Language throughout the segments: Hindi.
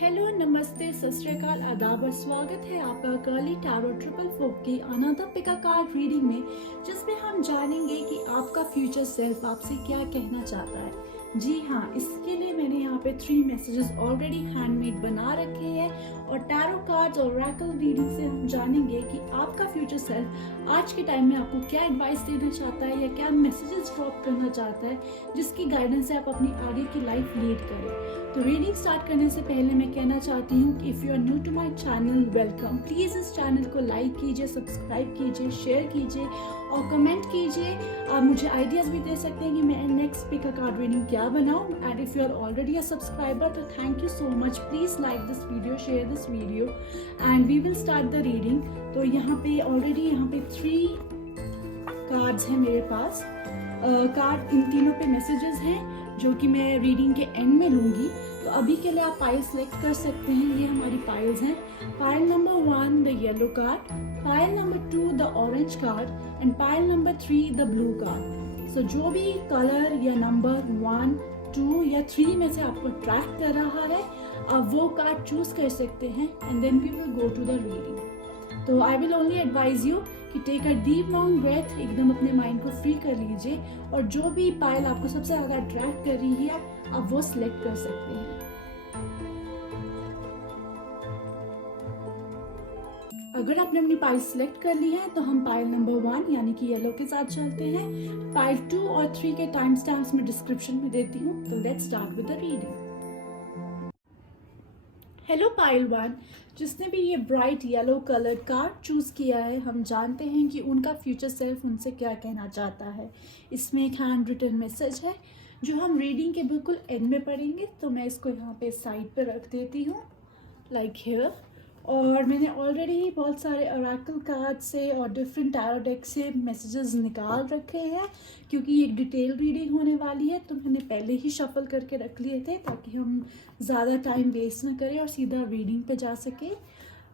हेलो, नमस्ते, सत श्री अकाल, आदाब और स्वागत है आपका कर्ली टैरो ट्रिपल फोक की अनदर पिका कार्ड रीडिंग में, जिसमें हम जानेंगे कि आपका फ्यूचर सेल्फ आपसे क्या कहना चाहता है। जी हाँ, इसके लिए मैंने यहाँ पे 3 मैसेजेस ऑलरेडी हैंडमेड बना रखे हैं और टैरो कार्ड्स और ओरेकल रीडिंग से हम जानेंगे कि आपका फ्यूचर सेल्फ आज के टाइम में आपको क्या एडवाइस देना चाहता है या क्या मैसेजेस ड्रॉप करना चाहता है, जिसकी गाइडेंस से आप अपनी आगे की लाइफ लीड करें। तो रीडिंग स्टार्ट करने से पहले मैं कहना चाहती हूँ कि if you are new to my channel, welcome. Please इस चैनल को लाइक कीजिए, सब्सक्राइब कीजिए, शेयर कीजिए और कमेंट कीजिए। आप मुझे आइडियाज़ भी दे सकते हैं कि मैं नेक्स्ट पिका कार्ड रीडिंग क्या बनाऊँ। And if you are already a subscriber तो thank you so much. Please like this video, share this video and we will start the reading. तो यहाँ पे ऑलरेडी 3 कार्ड्स हैं मेरे पास। कार्ड इन तीनों पे मैसेजेस हैं जो कि मैं रीडिंग के एंड में लूँगी। तो अभी के लिए आप पाइल सेलेक्ट कर सकते हैं। ये हमारी पाइल्स हैं। Pile number 1 the yellow card, pile number 2 the orange card and pile number 3 the blue card. So जो भी कलर या नंबर 1, 2 या 3 में से आपको अट्रैक्ट कर रहा है, आप वो कार्ड चूज कर सकते हैं and then we will go to the reading. तो I will only advise you कि take a deep long breath, एकदम अपने माइंड को फ्री कर लीजिए और जो भी पाइल आपको सबसे ज़्यादा अट्रैक्ट कर रही है आप वो सिलेक्ट कर सकते हैं। अगर आपने अपनी पाइल सिलेक्ट कर ली है तो हम पाइल नंबर 1 यानी कि येलो के साथ चलते हैं। पाइल 2 और 3 के टाइम स्टैम्प्स में डिस्क्रिप्शन में देती हूँ। तो let's start with the reading. Hello pile 1, जिसने भी ये bright yellow colour card choose किया है, हम जानते हैं कि उनका फ्यूचर सेल्फ उनसे क्या कहना चाहता है। इसमें एक हैंड रिटन मैसेज है जो हम रीडिंग के बिल्कुल एंड में पढ़ेंगे। तो मैं इसको यहाँ पे साइड पे रख देती हूँ लाइक हियर। और मैंने ऑलरेडी बहुत सारे ओरेकल कार्ड से और डिफरेंट टैरो डेक से मैसेजेस निकाल रखे हैं, क्योंकि एक डिटेल रीडिंग होने वाली है। तो मैंने पहले ही शफल करके रख लिए थे ताकि हम ज़्यादा टाइम वेस्ट ना करें और सीधा रीडिंग पे जा सके।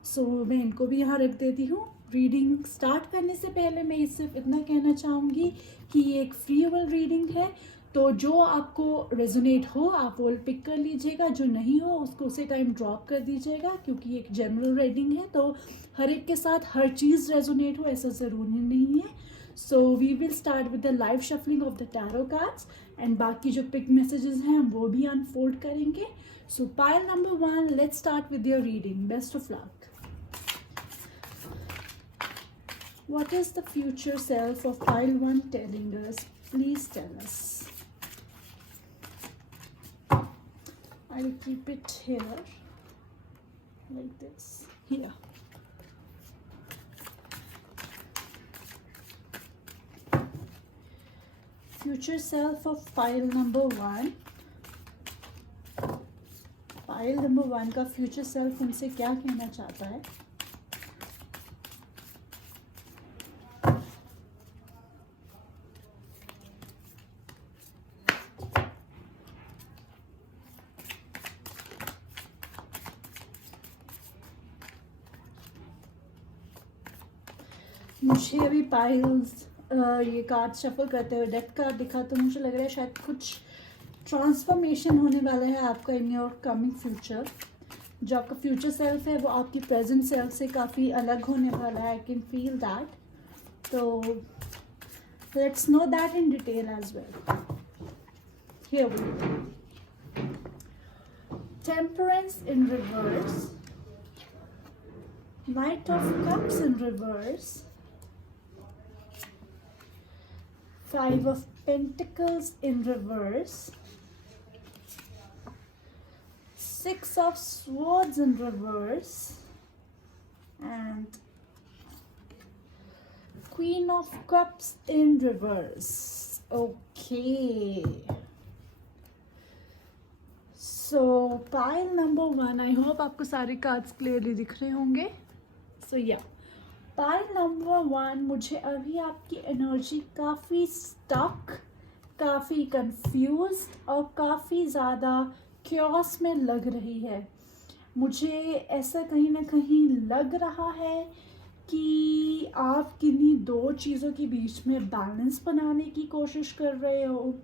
सो मैं इनको भी यहाँ रख देती हूँ। रीडिंग स्टार्ट करने से पहले मैं सिर्फ इतना कहना चाहूँगी कि ये एक फ्री विल रीडिंग है। तो जो आपको रेजोनेट हो आप वो पिक कर लीजिएगा, जो नहीं हो उसको उसी टाइम ड्रॉप कर दीजिएगा, क्योंकि एक जनरल रीडिंग है तो हर एक के साथ हर चीज़ रेजोनेट हो ऐसा ज़रूरी नहीं है। So we will start with the live shuffling of the tarot cards and बाकी जो पिक मैसेजेस हैं वो भी अनफोल्ड करेंगे। So pile number 1, let's start with your reading. Best of luck. What is the future self of pile 1 telling us? Please tell us. I'll keep it here like this. Here. Future self of pile number 1. Pile number 1 का future self उनसे क्या कहना चाहता है? मुझे अभी पाइल्स ये कार्ड शफल करते हुए डेथ कार्ड दिखा तो मुझे लग रहा है शायद कुछ ट्रांसफॉर्मेशन होने वाला है आपका इन योर कमिंग फ्यूचर। जो आपका फ्यूचर सेल्फ है वो आपकी प्रेजेंट सेल्फ से काफ़ी अलग होने वाला है। I can feel that. तो let's know that in detail as well. Here we go. Temperance in reverse, knight of cups in reverse, 5 of Pentacles in reverse, 6 of Swords in reverse, and Queen of Cups in reverse. Okay. So pile number 1, I hope आपको सारे कार्ड्स क्लियरली दिख रहे होंगे। So yeah. पाइल नंबर 1, मुझे अभी आपकी एनर्जी काफ़ी स्टक, काफ़ी कंफ्यूज्ड और काफ़ी ज़्यादा क्योस में लग रही है। मुझे ऐसा कहीं ना कहीं लग रहा है कि आप किन्हीं 2 चीज़ों के बीच में बैलेंस बनाने की कोशिश कर रहे हो।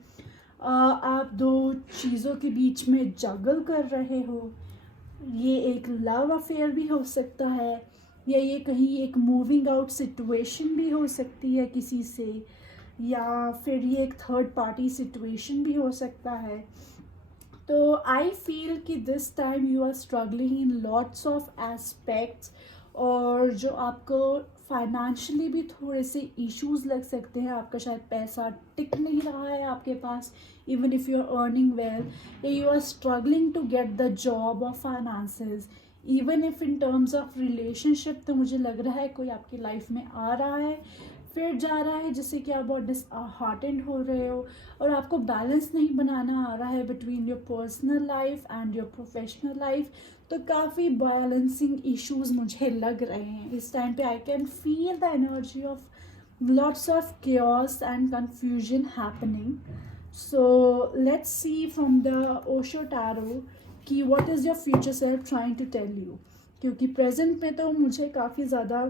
आप 2 चीज़ों के बीच में जगल कर रहे हो। ये एक लव अफेयर भी हो सकता है, या ये कहीं एक मूविंग आउट सिचुएशन भी हो सकती है किसी से, या फिर ये एक थर्ड पार्टी सिचुएशन भी हो सकता है। तो आई फील कि this time you are struggling in lots of aspects, और जो आपको फाइनेंशियली भी थोड़े से इश्यूज लग सकते हैं। आपका शायद पैसा टिक नहीं रहा है आपके पास, even if you are earning well, या you are struggling to get the job और finances. Even if in terms of relationship, तो मुझे लग रहा है कोई आपकी लाइफ में आ रहा है, फिर जा रहा है, जिससे कि आप बहुत डिसहार्टेंड हो रहे हो, और आपको बैलेंस नहीं बनाना आ रहा है between your personal life and your professional life. तो काफ़ी बैलेंसिंग इश्यूज मुझे लग रहे हैं इस टाइम पे। आई can feel the energy of lots of chaos and confusion happening. So let's see from the Osho Tarot कि what is your future self trying to tell you, क्योंकि प्रेजेंट में तो मुझे काफ़ी ज़्यादा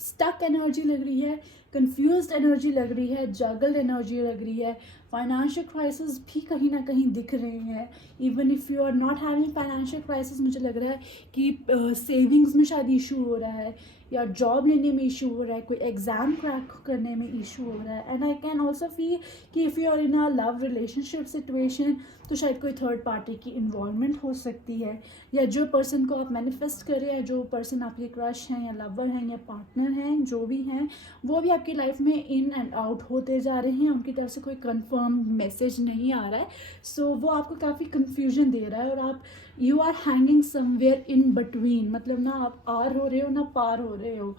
स्टक एनर्जी लग रही है, कंफ्यूज्ड एनर्जी लग रही है, जगल्ड एनर्जी लग रही है, फाइनेंशियल क्राइसिस भी कहीं ना कहीं दिख रहे हैं। Even if you are not having financial crisis, मुझे लग रहा है कि सेविंग्स में शायद इशू हो रहा है, या जॉब लेने में इशू हो रहा है, कोई एग्ज़ाम क्रैक करने में इशू हो रहा है। And I can also feel कि if you are in a love relationship situation, तो शायद कोई थर्ड पार्टी की इन्वॉल्वमेंट हो सकती है, या जो पर्सन को आप मैनिफेस्ट कर रहे हैं, जो पर्सन आपके क्रश हैं या लवर हैं या पार्टनर हैं, जो भी हैं, वो भी आपकी लाइफ में इन एंड आउट होते जा रहे हैं। उनकी तरफ से कोई कंफर्म मैसेज नहीं आ रहा है, सो वो आपको काफ़ी कंफ्यूजन दे रहा है, और आप you are hanging somewhere in between, मतलब ना आप आर हो रहे हो ना पार हो रहे हो।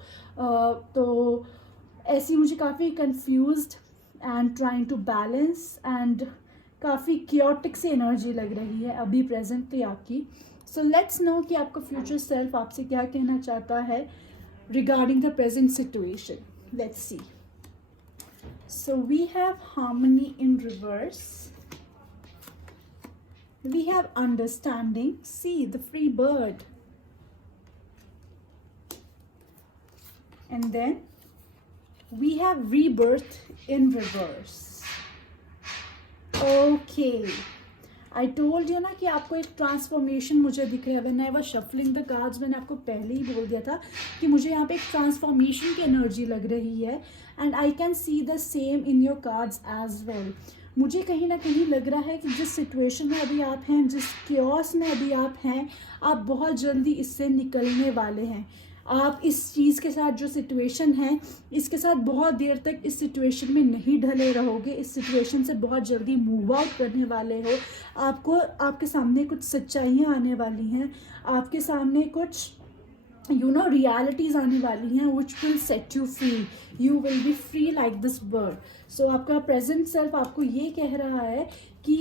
तो ऐसी मुझे काफ़ी confused and trying to balance and काफ़ी क्योटिक सी एनर्जी लग रही है अभी प्रेजेंटली आपकी। सो लेट्स नो कि आपका फ्यूचर सेल्फ आपसे क्या कहना चाहता है regarding the present situation. Let's see. So we have harmony in reverse, we have understanding, see the free bird, and then we have rebirth in reverse. Okay, I told you ना कि आपको एक ट्रांसफॉर्मेशन मुझे दिख रहा है। When I was shuffling the cards, मैंने आपको पहले ही बोल दिया था कि मुझे यहाँ पे एक ट्रांसफॉर्मेशन की एनर्जी लग रही है, and I can see the same in your cards as well. मुझे कहीं ना कहीं लग रहा है कि जिस सिचुएशन में अभी आप हैं, जिस क्योस में अभी आप हैं, आप बहुत जल्दी इससे निकलने वाले हैं। आप इस चीज़ के साथ, जो सिचुएशन है, इसके साथ बहुत देर तक इस सिचुएशन में नहीं ढले रहोगे। इस सिचुएशन से बहुत जल्दी मूव आउट करने वाले हो। आपको आपके सामने कुछ सच्चाइयाँ आने वाली हैं, आपके सामने कुछ रियलिटीज़ आने वाली हैं which will set you free. You will be free like this bird. So आपका प्रेजेंट सेल्फ आपको ये कह रहा है कि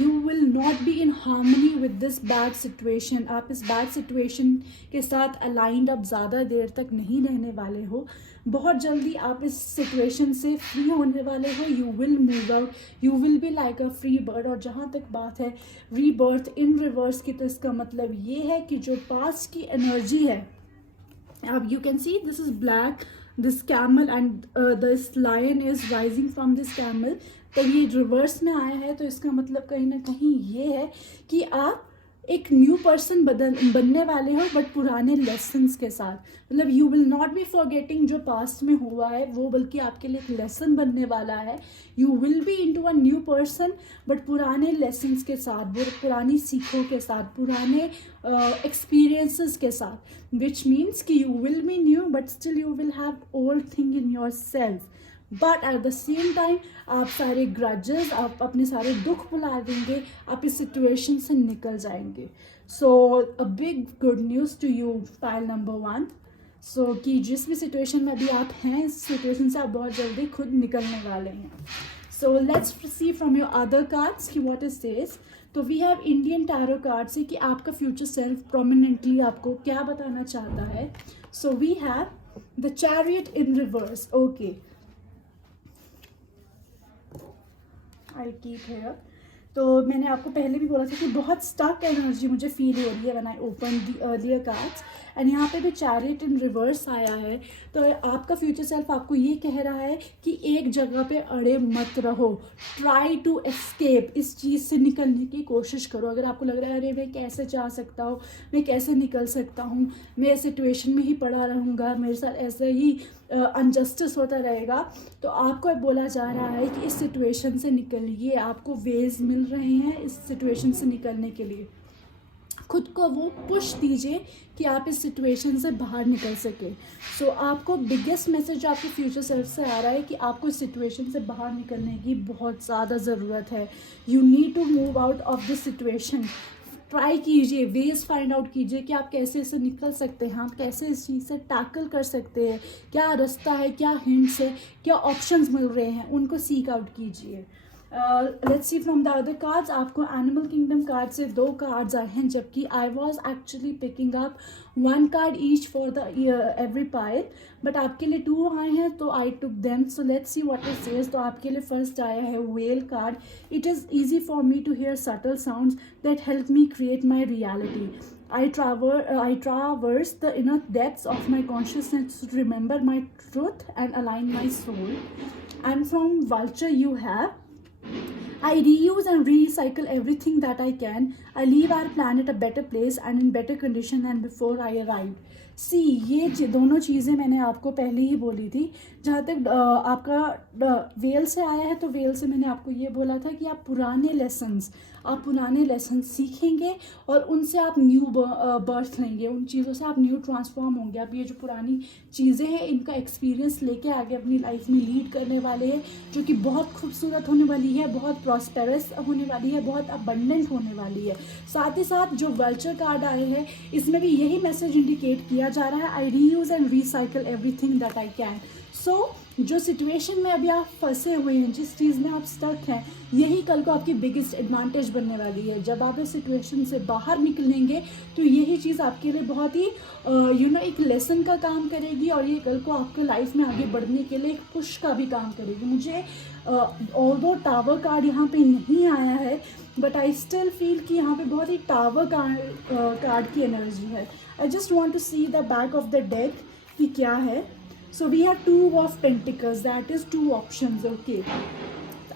you will not be in harmony with this bad situation. आप इस बैड सिचुएशन के साथ अलाइंड अब ज़्यादा देर तक नहीं रहने वाले हो। बहुत जल्दी आप इस सिचुएशन से फ्री होने वाले हो। You will move out, you will be like a free bird. और जहाँ तक बात है रीबर्थ इन रिवर्स की, तो इसका मतलब ये है कि जो पास्ट की एनर्जी है, अब you can see this is black, this camel and this lion is rising from this camel. तो ये रिवर्स में आया है, तो इसका मतलब कहीं ना कहीं ये है कि आप एक न्यू पर्सन बनने वाले हो, बट पुराने लेसन्स के साथ। मतलब you will not B forgetting जो पास्ट में हुआ है वो, बल्कि आपके लिए एक लेसन बनने वाला है। You will B into a new person, but पुराने लेसन्स के साथ, पुरानी सीखों के साथ, पुराने एक्सपीरियंसेस के साथ, विच मीन्स कि you will B new but still you will have old thing in your self. But at the same time आप सारे ग्रजेस, आप अपने सारे दुख भुला देंगे, आप इस सिचुएशन से निकल जाएंगे। So a big good news to you, pile number 1। So कि जिस भी सिचुएशन में अभी आप हैं, इस सिचुएशन से आप बहुत जल्दी खुद निकलने वाले हैं। So let's see from your other cards कि व्हाट इज दिस। तो we have Indian tarot card से कि आपका फ्यूचर सेल्फ प्रोमिनेंटली आपको क्या बताना चाहता है। So we have the chariot in reverse. Okay, I'll keep here. तो मैंने आपको पहले भी बोला था कि बहुत स्टक एनर्जी मुझे फील हो रही है when I open the earlier cards. And यहाँ पे भी चैरियट इन रिवर्स आया है। तो आपका फ्यूचर सेल्फ आपको ये कह रहा है कि एक जगह पे अड़े मत रहो, ट्राई टू एस्केप, इस चीज़ से निकलने की कोशिश करो। अगर आपको लग रहा है अरे मैं कैसे जा सकता हूँ, मैं कैसे निकल सकता हूँ, मैं इस सिचुएशन में ही पड़ा रहूँगा, मेरे साथ ऐसे ही अनजस्टिस होता रहेगा, तो आपको बोला जा रहा है कि इस सिचुएशन से निकलिए। आपको वेज मिल रहे हैं इस सिचुएशन से निकलने के लिए। खुद को वो पुश दीजिए कि आप इस सिचुएशन से बाहर निकल सके। सो आपको बिगेस्ट मैसेज जो आपके फ्यूचर सेल्फ से आ रहा है कि आपको इस सिचुएशन से बाहर निकलने की बहुत ज़्यादा ज़रूरत है। You need to move out of this situation. Try कीजिए, वेज फाइंड आउट कीजिए कि आप कैसे इससे निकल सकते हैं, आप कैसे इस चीज़ से टैकल कर सकते हैं, क्या रास्ता है, क्या हिंट्स है, क्या ऑप्शंस मिल रहे हैं, उनको सीक आउट कीजिए। Let's see from the other cards. आपको एनिमल किंगडम कार्ड से 2 कार्ड्स आए हैं, जबकि I was actually picking up 1 card each for the every pile, but आपके लिए 2 आए हैं तो I took them. So let's see what it says. तो आपके लिए फर्स्ट आया है whale card. It is easy for me to hear subtle sounds that help me create my reality. I traverse the inner depths of my consciousness to remember my truth and align my soul. And from Vulture you have, I reuse and recycle everything that I can. I leave our planet a better place and in better condition than before I arrived. सी ये दोनों चीज़ें मैंने आपको पहले ही बोली थी। जहाँ तक आपका वेल से आया है, तो वेल से मैंने आपको ये बोला था कि आप पुराने लेसन्स सीखेंगे और उनसे आप न्यू बर्थ लेंगे, उन चीज़ों से आप न्यू ट्रांसफॉर्म होंगे। आप ये जो पुरानी चीज़ें हैं इनका एक्सपीरियंस लेके आगे अपनी लाइफ में लीड करने वाले हैं, जो कि बहुत खूबसूरत होने वाली है, बहुत प्रॉस्पेरस होने वाली है, बहुत अबंडेंट होने वाली है। साथ ही साथ जो वल्चर कार्ड आए हैं इसमें भी यही मैसेज इंडिकेट किया जा रहा है, I reuse and recycle everything that I can. So जो सिचुएशन में अभी आप फंसे हुए हैं, जिस चीज़ में आप स्टक हैं, यही कल को आपकी बिगेस्ट एडवांटेज बनने वाली है। जब आप इस सिचुएशन से बाहर निकलेंगे तो यही चीज़ आपके लिए बहुत ही एक लेसन का काम करेगी और ये कल को आपके लाइफ में आगे बढ़ने के लिए एक पुश का भी काम करेगी। मुझे ऑल्दो टावर कार्ड यहाँ पे नहीं आया है, बट आई स्टिल फील कि यहाँ पे बहुत ही टावर कार्ड की एनर्जी है। I just want to see the back of the deck कि क्या है। So we have 2 of Pentacles, that is 2 options. Okay,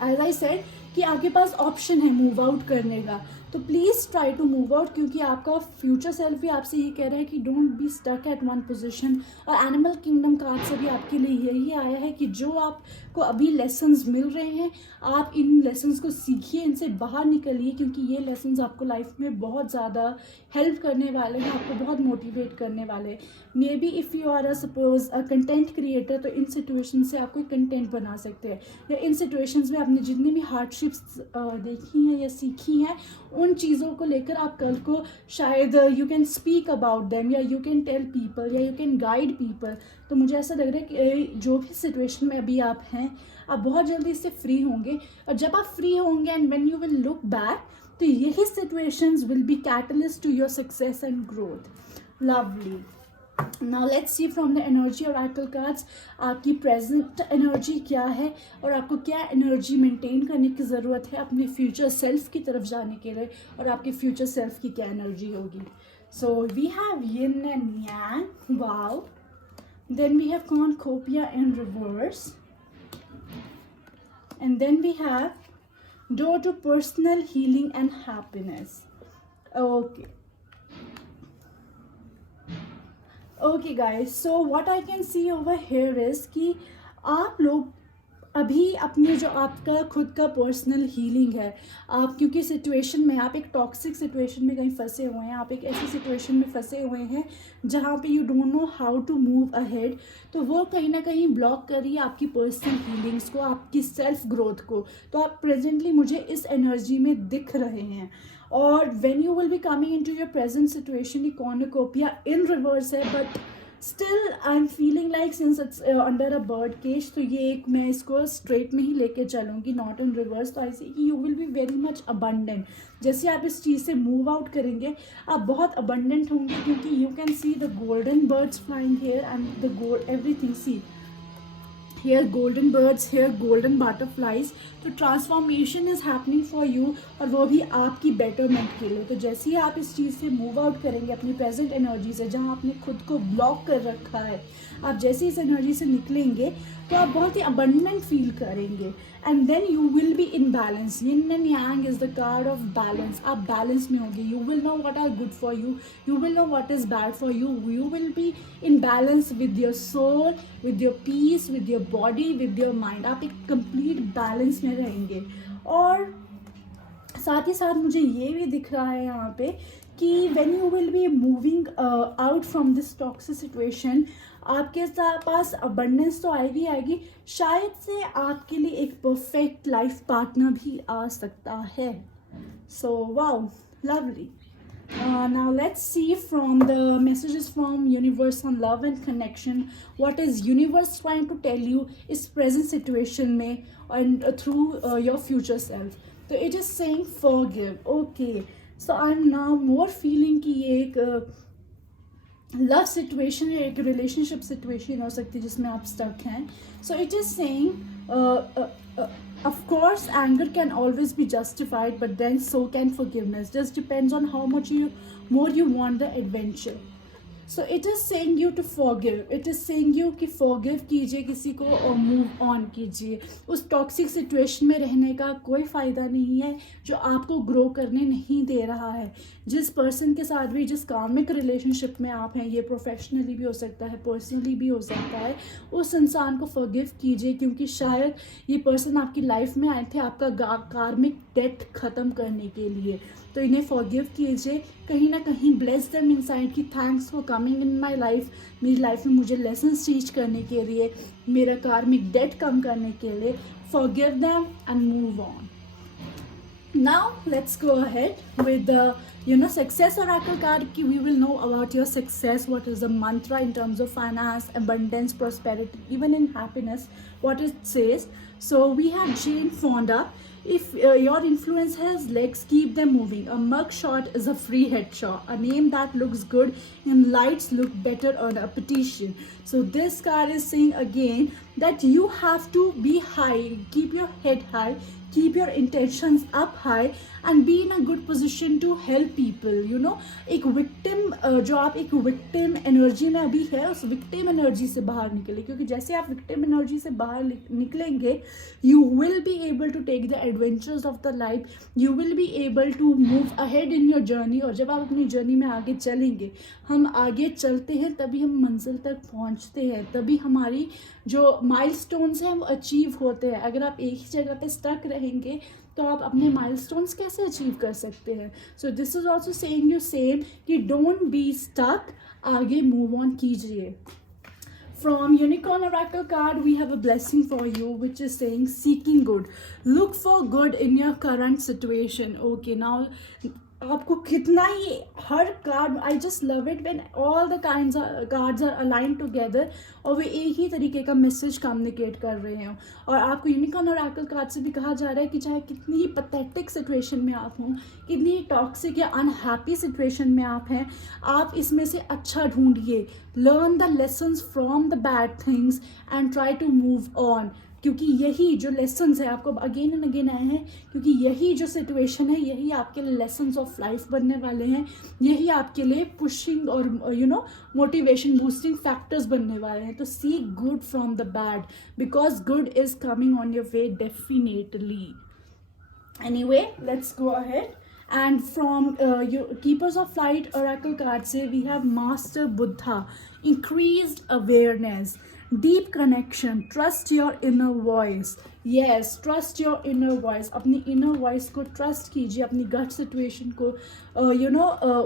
as I said कि आपके पास ऑप्शन है मूव आउट करने का, तो please try to move out, क्योंकि आपका फ्यूचर सेल्फ भी आपसे ये कह रहा है कि don't be stuck at one position. और एनिमल किंगडम कार्ड से भी आपके लिए यही आया है कि जो आपको अभी लेसन्स मिल रहे हैं, आप इन लेसन्स को सीखिए, इनसे बाहर निकलिए, क्योंकि ये लेसन्स आपको लाइफ में बहुत ज़्यादा हेल्प करने वाले हैं, आपको बहुत मोटिवेट करने वाले हैं। Maybe if you are suppose a content creator, तो इन सिचुएशन से आप कोई कंटेंट बना सकते हैं, या इन सिचुएशंस में आपने जितनी भी हार्डशिप्स देखी हैं या सीखी हैं, उन चीज़ों को लेकर आप कल को शायद you can speak about them, या यू कैन टेल पीपल, या यू कैन गाइड पीपल। तो मुझे ऐसा लग रहा है कि जो भी सिचुएशन में अभी आप हैं, आप बहुत जल्दी इससे फ्री होंगे। और जब आप फ्री होंगे and when you will look back, तो यही situations will be catalyst to your success and growth. Lovely. Now let's see from the energy oracle cards, आपकी प्रेजेंट एनर्जी क्या है और आपको क्या एनर्जी मेंटेन करने की ज़रूरत है अपने फ्यूचर सेल्फ की तरफ जाने के लिए, और आपके फ्यूचर सेल्फ की क्या एनर्जी होगी। So we have yin and yang, wow. Then we have cornucopia in reverse, and then we have door to personal healing and happiness. Okay, okay guys, so what I can see over here is कि आप लोग अभी अपने जो आपका खुद का पर्सनल हीलिंग है, आप क्योंकि सिचुएशन में, आप एक टॉक्सिक सिचुएशन में कहीं फंसे हुए हैं, आप एक ऐसी सिचुएशन में फंसे हुए हैं जहाँ पे you don't know how to move ahead, तो वो कहीं ना कहीं ब्लॉक कर रही है आपकी पर्सनल हीलिंग्स को, आपकी सेल्फ ग्रोथ को। तो आप प्रेजेंटली मुझे इस एनर्जी में दिख रहे हैं। और when you will be coming into your present situation, ये कॉर्नकोपिया इन रिवर्स है, but still I am feeling like since it's under a bird cage, तो ये एक मैं इसको स्ट्रेट में ही लेके चलूँगी, नॉट इन रिवर्स। तो आई सी कि you will be very much abundant. जैसे आप इस चीज़ से मूव आउट करेंगे, आप बहुत अबंडेंट होंगे, क्योंकि you can see the golden birds flying here and the gold everything. See here golden birds, here golden butterflies. तो transformation is happening for you, और वो भी आपकी बेटरमेंट के लिए. तो जैसे ही आप इस चीज़ से मूव आउट करेंगे अपनी प्रेजेंट एनर्जी से, जहाँ आपने खुद को ब्लॉक कर रखा है, आप जैसे इस एनर्जी से निकलेंगे तो आप बहुत ही अबंडेंट फील करेंगे. And then you will be in balance. Yin and yang is the card of balance. आप बैलेंस में होंगे. You will know what are good for you, you will know what is bad for you. You will be in balance with your soul, with your peace, with your body, with your mind. आप एक कंप्लीट बैलेंस में रहेंगे. और साथ ही साथ मुझे ये भी दिख रहा है यहाँ पे कि when you will be moving out from this toxic situation, आपके पास अबंडेंस तो आएगी आएगी, शायद से आपके लिए एक परफेक्ट लाइफ पार्टनर भी आ सकता है. So wow, lovely. Now let's see from the messages from universe on love and connection. What is universe trying to tell you is present situation में and through your future self. So it is saying forgive. Okay. So I'm now more feeling कि ये एक लव सिचुएशन या एक रिलेशनशिप सिचुएशन हो सकती है जिसमें आप स्टक हैं. सो it is saying of course anger can always be justified, but then so can forgiveness. Just depends on how much more you want the adventure. So it is saying you to forgive. It is saying you कि forgive कीजिए किसी को और move on कीजिए. उस toxic situation में रहने का कोई फ़ायदा नहीं है जो आपको grow करने नहीं दे रहा है. जिस person के साथ भी, जिस karmic relationship में आप हैं, ये professionally भी हो सकता है, personally भी हो सकता है, उस इंसान को forgive कीजिए, क्योंकि शायद ये person आपकी life में आए थे आपका karmic debt ख़त्म करने के लिए. तो इन्हें फॉरगिव कीजिए. कहीं ना कहीं ब्लेस देम इनसाइड कि thanks for coming in my life. मेरी लाइफ में मुझे लेसन्स टीच करने के लिए, मेरा कार्मिक डेट कम करने के लिए. Forgive them and move on. Now let's go ahead with the success oracle card. We will know about your success. What is the mantra in terms of finance, abundance, prosperity, even in happiness, what it says. So we have Jane Fonda. If your influence has legs, keep them moving. A mug shot is a free headshot. A name that looks good and lights look better on a petition. So this card is saying again that you have to be high, keep your head high, keep your intentions up high and be in a good position to help people. एक विक्टिम जो आप एक विक्टिम एनर्जी में अभी है, उस विक्टिम एनर्जी से बाहर निकले, क्योंकि जैसे आप विक्टिम एनर्जी से बाहर निकलेंगे, you will be able to take the adventures of the life. You will be able to move ahead in your journey. और जब आप अपनी जर्नी में आगे चलेंगे, हम आगे चलते हैं तभी हम मंजिल तक पहुंचते हैं, तभी हमारी जो माइलस्टोन्स हैं वो अचीव होते हैं. अगर आप एक ही जगह पे स्टक रहेंगे तो आप अपने माइलस्टोन्स कैसे अचीव कर सकते हैं. So this is also saying you same कि डोंट बी स्टक, आगे मूव ऑन कीजिए. From Unicorn Oracle card, we have a blessing for you, which is saying seeking good. Look for good in your current situation. Okay, now आपको कितना ही हर card, I just love it when all the cards are align together और वे एक ही तरीके का मैसेज कम्युनिकेट कर रहे हैं. और आपको यूनिकॉर्न ऑरेकल कार्ड से भी कहा जा रहा है कि चाहे कितनी ही पैथेटिक सिचुएशन में आप हों, कितनी ही टॉक्सिक या अनहैप्पी सिचुएशन में आप हैं, आप इसमें से अच्छा ढूंढिए. Learn the lessons from the bad things and try to move on. क्योंकि यही जो लेसन्स है आपको अगेन एंड अगेन आए हैं, क्योंकि यही जो सिचुएशन है यही आपके लिए लेसन्स ऑफ लाइफ बनने वाले हैं. यही आपके लिए पुशिंग और मोटिवेशन बूस्टिंग फैक्टर्स बनने वाले हैं. तो see good from the bad, because good is coming on your way definitely. Anyway, let's go ahead. And from Keepers of Light Oracle card say we have Master Buddha, increased awareness, deep connection, trust your inner voice. Yes, trust your inner voice. अपनी inner voice को trust कीजिए, अपनी gut situation को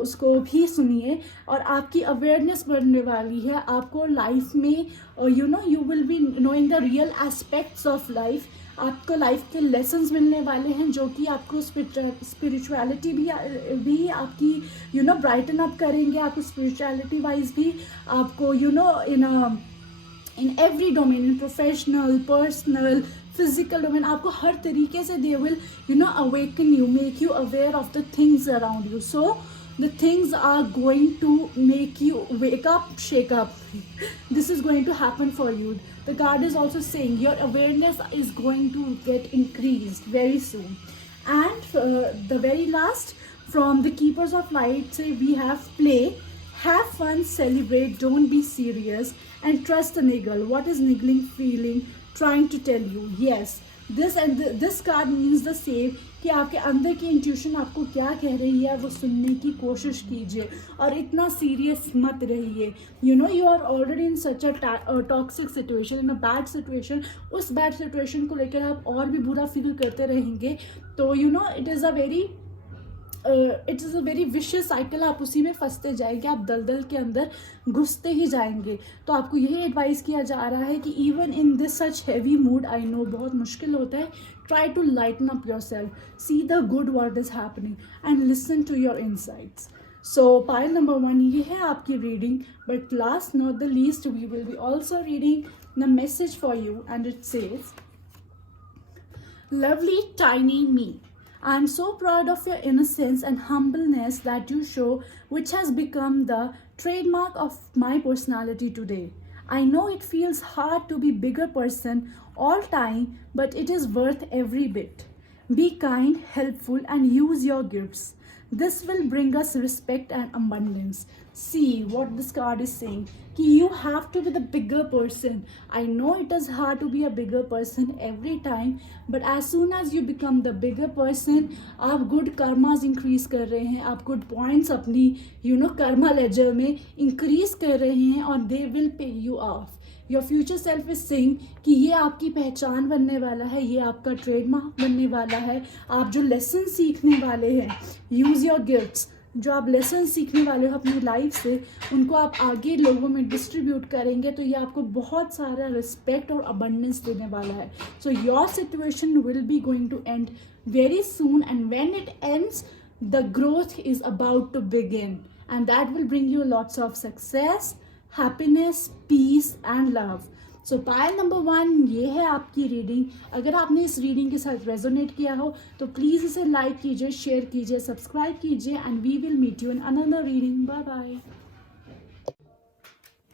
उसको भी सुनिए और आपकी awareness बढ़ने वाली है. आपको life में you will be knowing the real aspects of life. आपको लाइफ के लेसन्स मिलने वाले हैं जो कि आपको स्पिरिचुअलिटी भी आपकी ब्राइटन अप करेंगे. आपको स्पिरिचुअलिटी वाइज भी आपको in every domain, in professional, personal, physical domain, आपको हर तरीके से they will awaken you, make you aware of the things around you. So the things are going to make you wake up, shake up. This is going to happen for you. The card is also saying your awareness is going to get increased very soon. And the very last, from the Keepers of Light, we have play, have fun, celebrate, don't be serious, and trust the niggle. What is niggling feeling trying to tell you? Yes, this card means the same, कि आपके अंदर की इंट्यूशन आपको क्या कह रही है वो सुनने की कोशिश कीजिए और इतना सीरियस मत रहिए. You know you are already in such a toxic situation, in a bad situation. उस बैड सिचुएशन को लेकर आप और भी बुरा फील करते रहेंगे. तो you know it is a very vicious cycle. आप उसी में फंसते जाएंगे, आप दलदल के अंदर घुसते ही जाएंगे. तो आपको यही एडवाइस किया जा रहा है कि even in this such heavy mood, I know बहुत मुश्किल होता है, try to lighten up yourself, see the good what is happening and listen to your insights. So pile number 1 ये है आपकी रीडिंग. But last not the least, we will be also reading the message for you and it says, lovely tiny me, I am so proud of your innocence and humbleness that you show, which has become the trademark of my personality today. I know it feels hard to be bigger person all time, but it is worth every bit. Be kind, helpful, and use your gifts. This will bring us respect and abundance. See what this card is saying, कि you have to be the bigger person. I know it is hard to be a bigger person every time, but as soon as you become the bigger person, आप good karmas increase कर रहे हैं, आप good points अपनी karma ledger में increase कर रहे हैं और they will pay you off. Your future self is saying कि ये आपकी पहचान बनने वाला है, ये आपका ट्रेडमार्क बनने वाला है. आप जो लेसन सीखने वाले हैं, यूज़ योर गिफ्ट्स, जो आप लेसन सीखने वाले हो अपनी लाइफ से, उनको आप आगे लोगों में डिस्ट्रीब्यूट करेंगे तो ये आपको बहुत सारा रिस्पेक्ट और अबंडेंस देने वाला है. So your situation will be going to end very soon, and when it ends the growth is about to begin, and that will bring you lots of success, happiness, peace and love. So pile number 1 ये है आपकी रीडिंग. अगर आपने इस रीडिंग के साथ रेजोनेट किया हो तो प्लीज़ इसे लाइक कीजिए, शेयर कीजिए, सब्सक्राइब कीजिए, and we will meet you in another reading. Bye bye.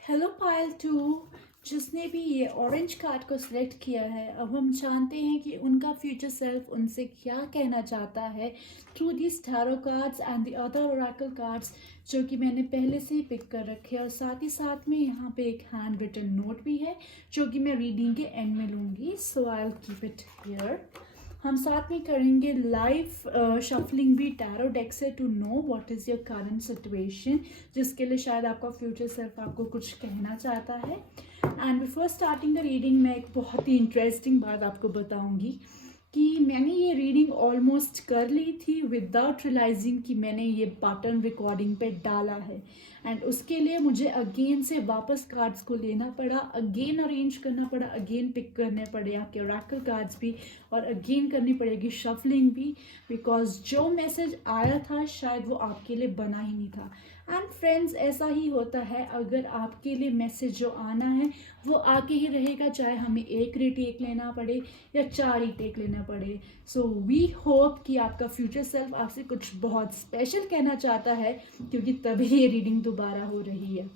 Hello pile 2, जिसने भी ये ऑरेंज कार्ड को सिलेक्ट किया है, अब हम जानते हैं कि उनका फ्यूचर सेल्फ उनसे क्या कहना चाहता है through this tarot cards and the other Oracle cards जो कि मैंने पहले से ही पिक कर रखे हैं. और साथ ही साथ में यहाँ पे एक हैंड रिटन नोट भी है जो कि मैं रीडिंग के एंड में लूँगी. So I will keep it here. हम साथ में करेंगे लाइव शफलिंग भी टैरो डेक से to know what is your current situation, जिसके लिए शायद आपका फ्यूचर सेल्फ आपको कुछ कहना चाहता है. And before starting the reading मैं एक बहुत ही इंटरेस्टिंग बात आपको बताऊंगी कि मैंने ये रीडिंग ऑलमोस्ट कर ली थी विदाउट रियलाइजिंग कि मैंने ये बटन रिकॉर्डिंग पे डाला है. एंड उसके लिए मुझे अगेन से वापस कार्ड्स को लेना पड़ा, अगेन अरेंज करना पड़ा, अगेन पिक करने पड़े आपके ओरेकल कार्ड्स भी, और अगेन करनी पड़ेगी शफलिंग भी, बिकॉज जो मैसेज आया था शायद वो आपके लिए बना ही नहीं था. एंड फ्रेंड्स, ऐसा ही होता है, अगर आपके लिए मैसेज जो आना है वो आके ही रहेगा, चाहे हमें एक रीटेक लेना पड़े या 4 रीटेक लेना पड़े. सो वी होप कि आपका फ्यूचर सेल्फ आपसे कुछ बहुत स्पेशल कहना चाहता है, क्योंकि तभी ये रीडिंग दोबारा हो रही है.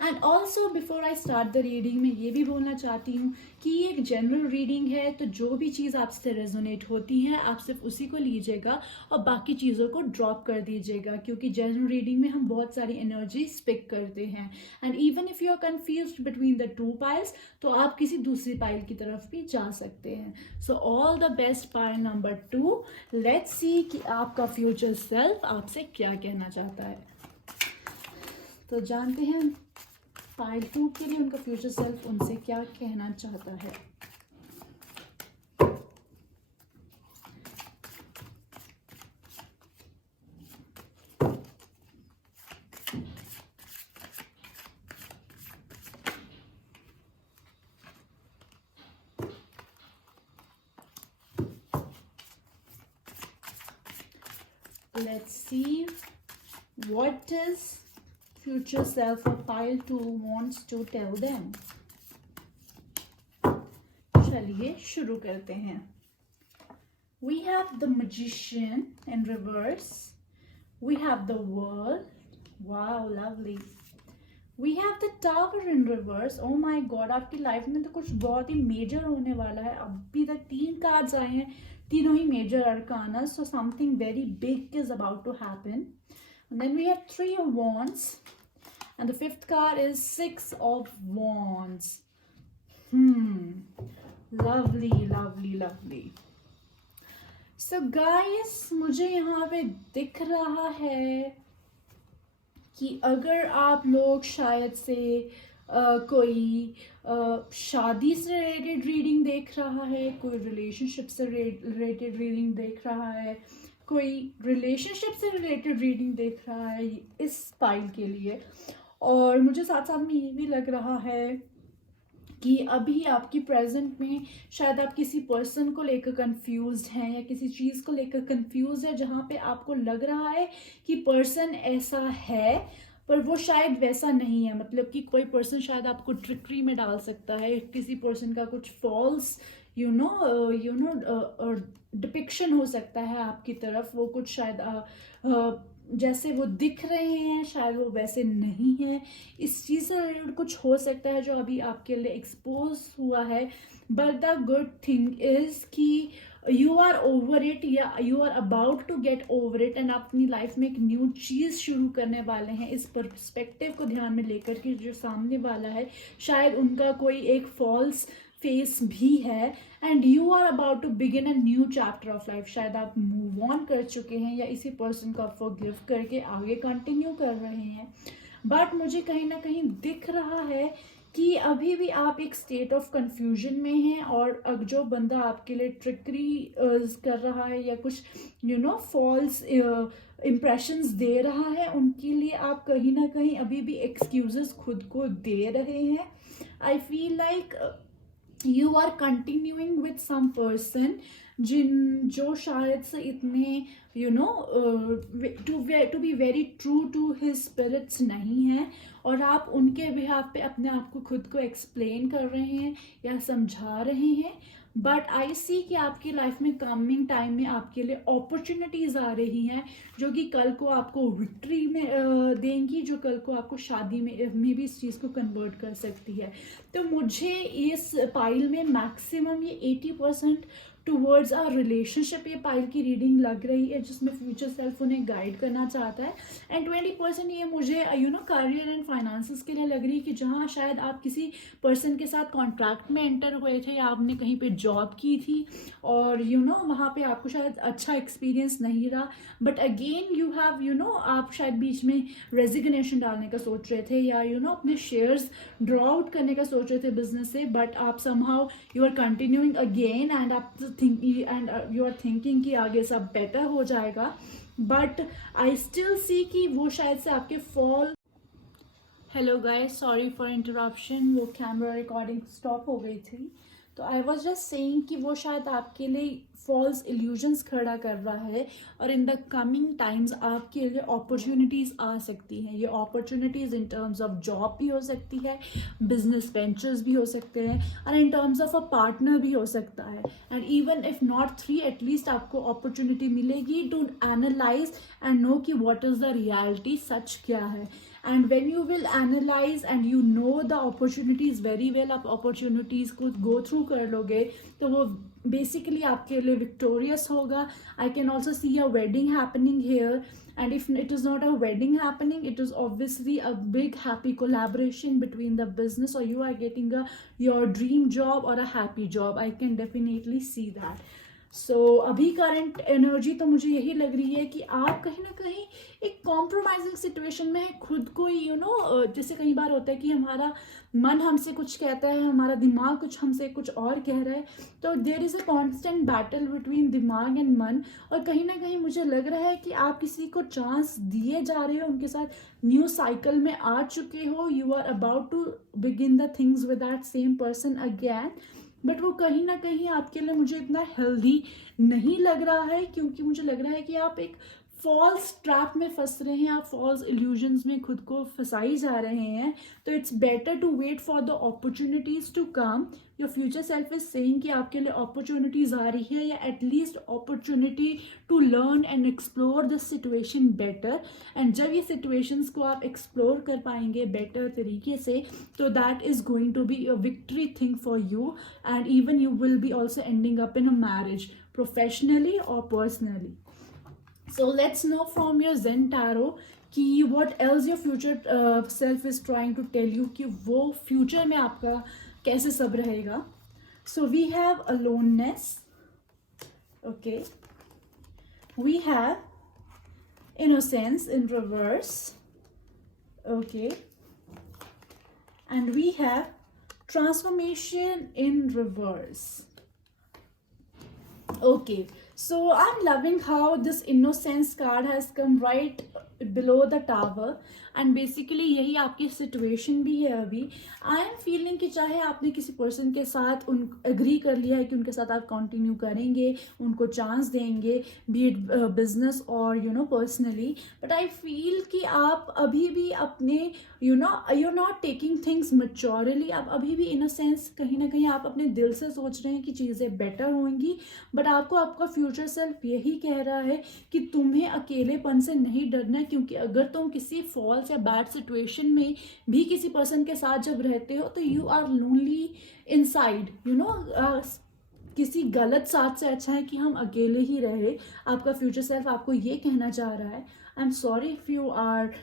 And also before I start the reading मैं ये भी बोलना चाहती हूँ कि ये एक जनरल रीडिंग है, तो जो भी चीज़ आपसे रेजोनेट होती है आप सिर्फ उसी को लीजिएगा और बाकी चीज़ों को ड्रॉप कर दीजिएगा, क्योंकि जनरल रीडिंग में हम बहुत सारी एनर्जी पिक करते हैं. And even if you are confused between the 2 piles तो आप किसी दूसरी पाइल की तरफ भी जा सकते हैं. So all the best pile number 2. Let's see कि आपका फ्यूचर सेल्फ आपसे क्या कहना चाहता है. तो जानते हैं पाइल 2 के लिए उनका फ्यूचर सेल्फ उनसे क्या कहना चाहता है. Let's see what does future self of pile 2 wants to tell them. चलिए शुरू करते हैं. We have the magician in reverse, We have the World. Wow, lovely. We have the Tower in reverse. Oh my God, आपकी लाइफ में तो कुछ बहुत ही मेजर होने वाला है. अभी तक 3 कार्ड्स आए हैं, तीनों ही major arcana. So something very big is about to happen. And then we have 3 of Wands. And the 5th card is 6 of Wands. Lovely, lovely, lovely. So guys, मुझे यहाँ पे दिख रहा है कि अगर आप लोग शायद से कोई शादी से रिलेटेड रीडिंग देख रहा है, कोई रिलेशनशिप से रिलेटेड रीडिंग देख रहा है, कोई रिलेशनशिप से रिलेटेड रीडिंग देख रहा है इस पाइल के लिए, और मुझे साथ साथ में ये भी लग रहा है कि अभी आपकी प्रेजेंट में शायद आप किसी पर्सन को लेकर कंफ्यूज्ड हैं या किसी चीज़ को लेकर कंफ्यूज है, जहाँ पे आपको लग रहा है कि पर्सन ऐसा है पर वो शायद वैसा नहीं है. मतलब कि कोई पर्सन शायद आपको ट्रिकरी में डाल सकता है, किसी पर्सन का कुछ फॉल्स डिपिक्शन हो सकता है आपकी तरफ. वो कुछ शायद जैसे वो दिख रहे हैं शायद वो वैसे नहीं है. इस चीज़ से रिलेटेड कुछ हो सकता है जो अभी आपके लिए एक्सपोज हुआ है. But the good thing is कि यू आर ओवर इट या you are about to get over it, and आप अपनी लाइफ में एक न्यू चीज़ शुरू करने वाले हैं. इस पर्सपेक्टिव को ध्यान में लेकर कि जो सामने वाला है शायद उनका कोई एक फॉल्स फेस भी है, and you are about to begin a new chapter of life. शायद आप मूव ऑन कर चुके हैं या इसी पर्सन को आप फॉरगिव करके आगे कंटिन्यू कर रहे हैं. बट मुझे कहीं ना कहीं दिख रहा है कि अभी भी आप एक स्टेट ऑफ कंफ्यूजन में हैं, और जो बंदा आपके लिए ट्रिकरी कर रहा है या कुछ फॉल्स इम्प्रेशंस दे रहा है, उनके लिए आप कहीं ना कहीं अभी भी एक्सक्यूजेस खुद को दे रहे हैं. I feel like you are continuing with some person जो शायद से इतने to be very true to his spirits नहीं है, और आप उनके बिहाफ पे अपने आप को खुद को एक्सप्लेन कर रहे हैं या समझा रहे हैं. बट आई सी कि आपकी लाइफ में कमिंग टाइम में आपके लिए अपॉर्चुनिटीज़ आ रही हैं जो कि कल को आपको विक्ट्री में देंगी, जो कल को आपको शादी में भी इस चीज़ को कन्वर्ट कर सकती है. तो मुझे इस पाइल में मैक्सिमम ये 80% टूवर्ड्स आर रिलेशनशिप ये पाइल की रीडिंग लग रही है, जिसमें फ्यूचर सेल्फ उन्हें गाइड करना चाहता है. एंड 20% ये मुझे करियर एंड फाइनेंसेस के लिए लग रही है कि जहाँ शायद आप किसी पर्सन के साथ कॉन्ट्रैक्ट में एंटर हुए थे या आपने कहीं पे जॉब की थी और वहाँ पे आपको शायद अच्छा एक्सपीरियंस नहीं रहा, बट अगेन यू हैव आप शायद बीच में रेजिग्नेशन डालने का सोच रहे थे या अपने शेयर्स ड्रॉ आउट करने का सोच रहे थे बिजनेस से, बट आप somehow you are continuing again and आप यू आर थिंकिंग कि आगे सब बेटर हो जाएगा. बट आई स्टिल सी कि वो शायद से आपके fall. Hello guys, sorry for interruption, वो कैमरा रिकॉर्डिंग स्टॉप हो गई थी. तो आई वॉज जस्ट सेइंग कि वो शायद आपके लिए फॉल्स इल्यूजन्स खड़ा कर रहा है, और इन द कमिंग टाइम्स आपके लिए अपॉर्चुनिटीज़ आ सकती हैं. ये opportunities in terms of job भी हो सकती है, बिजनेस वेंचर्स भी हो सकते हैं, और इन टर्म्स ऑफ अ पार्टनर भी हो सकता है. And even if not 3, at least आपको अपॉर्चुनिटी मिलेगी टू एनालाइज एंड नो कि व्हाट इज़ द रियलिटी, सच क्या है. And when you will analyze and the opportunities very well, आप opportunities को go through कर लोगे तो वो basically आपके लिए victorious होगा. I can also see a wedding happening here, and if it is not a wedding happening, it is obviously a big happy collaboration between the business, or you are getting your dream job or a happy job. I can definitely see that. सो अभी करंट एनर्जी तो मुझे यही लग रही है कि आप कहीं ना कहीं एक कॉम्प्रोमाइजिंग सिचुएशन में है खुद को ही. जैसे कई बार होता है कि हमारा मन हमसे कुछ कहता है, हमारा दिमाग कुछ हमसे कुछ और कह रहा है, तो there is a constant battle between दिमाग एंड मन. और कहीं ना कहीं मुझे लग रहा है कि आप किसी को चांस दिए जा रहे हो, उनके साथ न्यू साइकिल में आ चुके हो, you are about to begin the things with that same person again. But वो कहीं ना कहीं आपके लिए मुझे इतना हेल्दी नहीं लग रहा है, क्योंकि मुझे लग रहा है कि आप एक फॉल्स ट्रैप में फंस रहे हैं, आप फॉल्स इल्यूजन्स में खुद को फंसाई जा रहे हैं, तो it's better to wait for the opportunities to come. Your future self is saying कि आपके लिए अपॉर्चुनिटीज आ रही है, या at least opportunity to learn and explore the situation better. And जब ये सिचुएशंस को आप एक्सप्लोर कर पाएंगे बेटर तरीके से, तो that is going to be a victory thing for you, and even you will be also ending up in a marriage, professionally और personally. So let's know from your Zen Tarot कि what else your future self is trying to tell you कि वो future में आपका कैसे सब रहेगा. So we have aloneness, okay, we have innocence in reverse, okay, and we have transformation in reverse. Okay, so I'm loving how this innocence card has come right below the tower, and basically यही आपकी सिचुएशन भी है अभी. आई एम फीलिंग कि चाहे आपने किसी पर्सन के साथ एग्री कर लिया है कि उनके साथ आप कंटिन्यू करेंगे, उनको चांस देंगे, बी इट बिजनेस और पर्सनली, बट आई फील कि आप अभी भी अपने you are not taking things maturely. आप अभी भी इन अ सेंस कहीं ना कहीं आप अपने दिल से सोच रहे हैं कि चीज़ें बेटर होंगी, बट आपको आपका फ्यूचर सेल्फ यही कह रहा है कि तुम्हें अकेलेपन से नहीं डरना है, क्योंकि अगर तुम किसी फॉल्स या बैड सिचुएशन में भी किसी पर्सन के साथ जब रहते हो तो यू आर लोनली इनसाइड. किसी गलत साथ से अच्छा है कि हम अकेले ही रहे. आपका फ्यूचर सेल्फ आपको ये कहना चाह रहा है. I am sorry if you are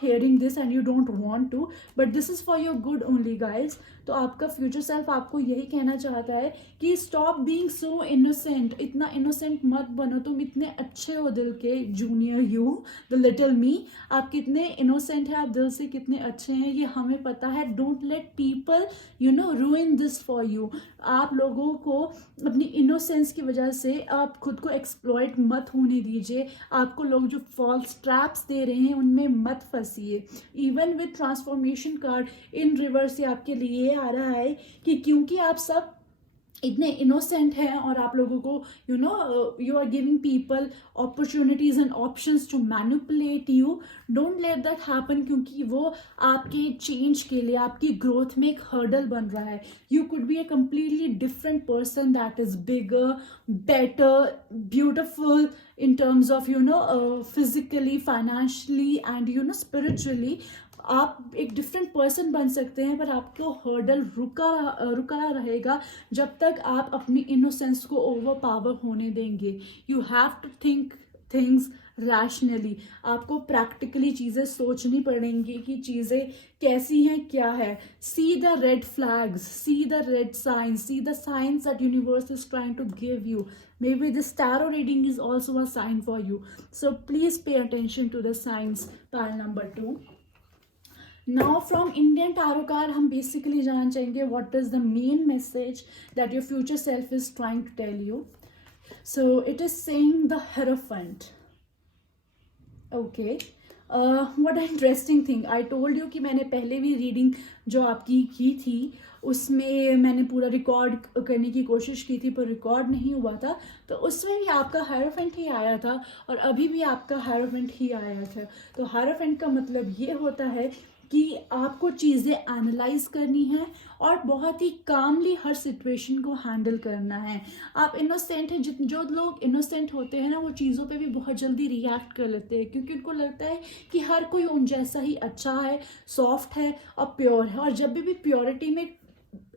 hearing this and you don't want to, but this is for your good only guys. तो आपका फ्यूचर सेल्फ आपको यही कहना चाहता है कि स्टॉप बीइंग सो इनोसेंट. इतना इनोसेंट मत बनो, तुम इतने अच्छे हो दिल के. जूनियर यू, द लिटिल मी, आप कितने इनोसेंट हैं, आप दिल से कितने अच्छे हैं, ये हमें पता है. Don't let people रूइन this for you. आप लोगों को अपनी इनोसेंस की वजह से आप खुद को एक्सप्लॉइट मत होने दीजिए. आपको लोग जो फॉल्स ट्रैप्स दे रहे हैं उनमें मत फंसिए. Even with transformation card in reverse से आपके लिए आ रहा है कि क्योंकि आप सब इतने इनोसेंट हैं और आप लोगों को you are giving people opportunities and options to manipulate you. Don't let that happen, क्योंकि वो आपके चेंज के लिए, आपकी ग्रोथ में एक हर्डल बन रहा है. You could be a completely different person that is bigger, better, beautiful in terms of physically, financially and spiritually. आप एक डिफरेंट पर्सन बन सकते हैं, पर आपको हर्डल रुका रहेगा जब तक आप अपनी इनोसेंस को ओवर पावर होने देंगे. You have to think things rationally. आपको प्रैक्टिकली चीज़ें सोचनी पड़ेंगी कि चीज़ें कैसी हैं, क्या है. See the red flags, see the red signs, see the signs that universe is trying to give you. Maybe this tarot reading is also a sign for you. So please pay attention to the signs. Pile number 2. Now from Indian Tarot card, हम basically जानना चाहेंगे what is the main message that your future self is trying to tell you. So it is saying the Hierophant. Okay. What an interesting thing. I told you कि मैंने पहले भी रीडिंग जो आपकी की थी उसमें मैंने पूरा रिकॉर्ड करने की कोशिश की थी, पर रिकॉर्ड नहीं हुआ था. तो उसमें भी आपका हायरोफेंट ही आया था और अभी भी आपका हायरोफेंट ही आया था. तो हायरोफेंट का मतलब ये होता है कि आपको चीज़ें एनालाइज करनी है और बहुत ही कामली हर सिचुएशन को हैंडल करना है. आप इनोसेंट हैं, जो लोग इनोसेंट होते हैं ना, वो चीज़ों पे भी बहुत जल्दी रिएक्ट कर लेते हैं, क्योंकि उनको लगता है कि हर कोई उन जैसा ही अच्छा है, सॉफ्ट है और प्योर है. और जब भी प्योरिटी में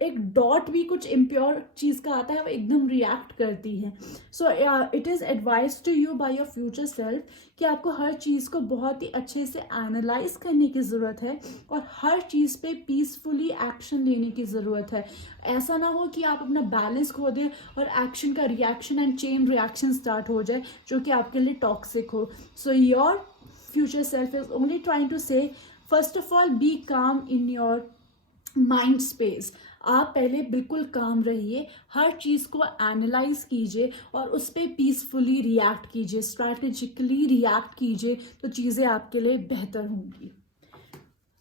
एक डॉट भी कुछ इम्प्योर चीज़ का आता है, वो एकदम रिएक्ट करती है. So it is advise to you by your future self कि आपको हर चीज़ को बहुत ही अच्छे से एनालाइज करने की ज़रूरत है और हर चीज़ पे पीसफुली एक्शन लेने की ज़रूरत है. ऐसा ना हो कि आप अपना बैलेंस खो दें और एक्शन का reaction and chain reaction start हो जाए, जो कि आपके लिए टॉक्सिक हो. So your future self is only trying to say, first of all be calm in your mind space. आप पहले बिल्कुल काम रहिए, हर चीज़ को एनालाइज कीजिए और उस पर पीसफुली रिएक्ट कीजिए, स्ट्रैटेजिकली रिएक्ट कीजिए, तो चीज़ें आपके लिए बेहतर होंगी.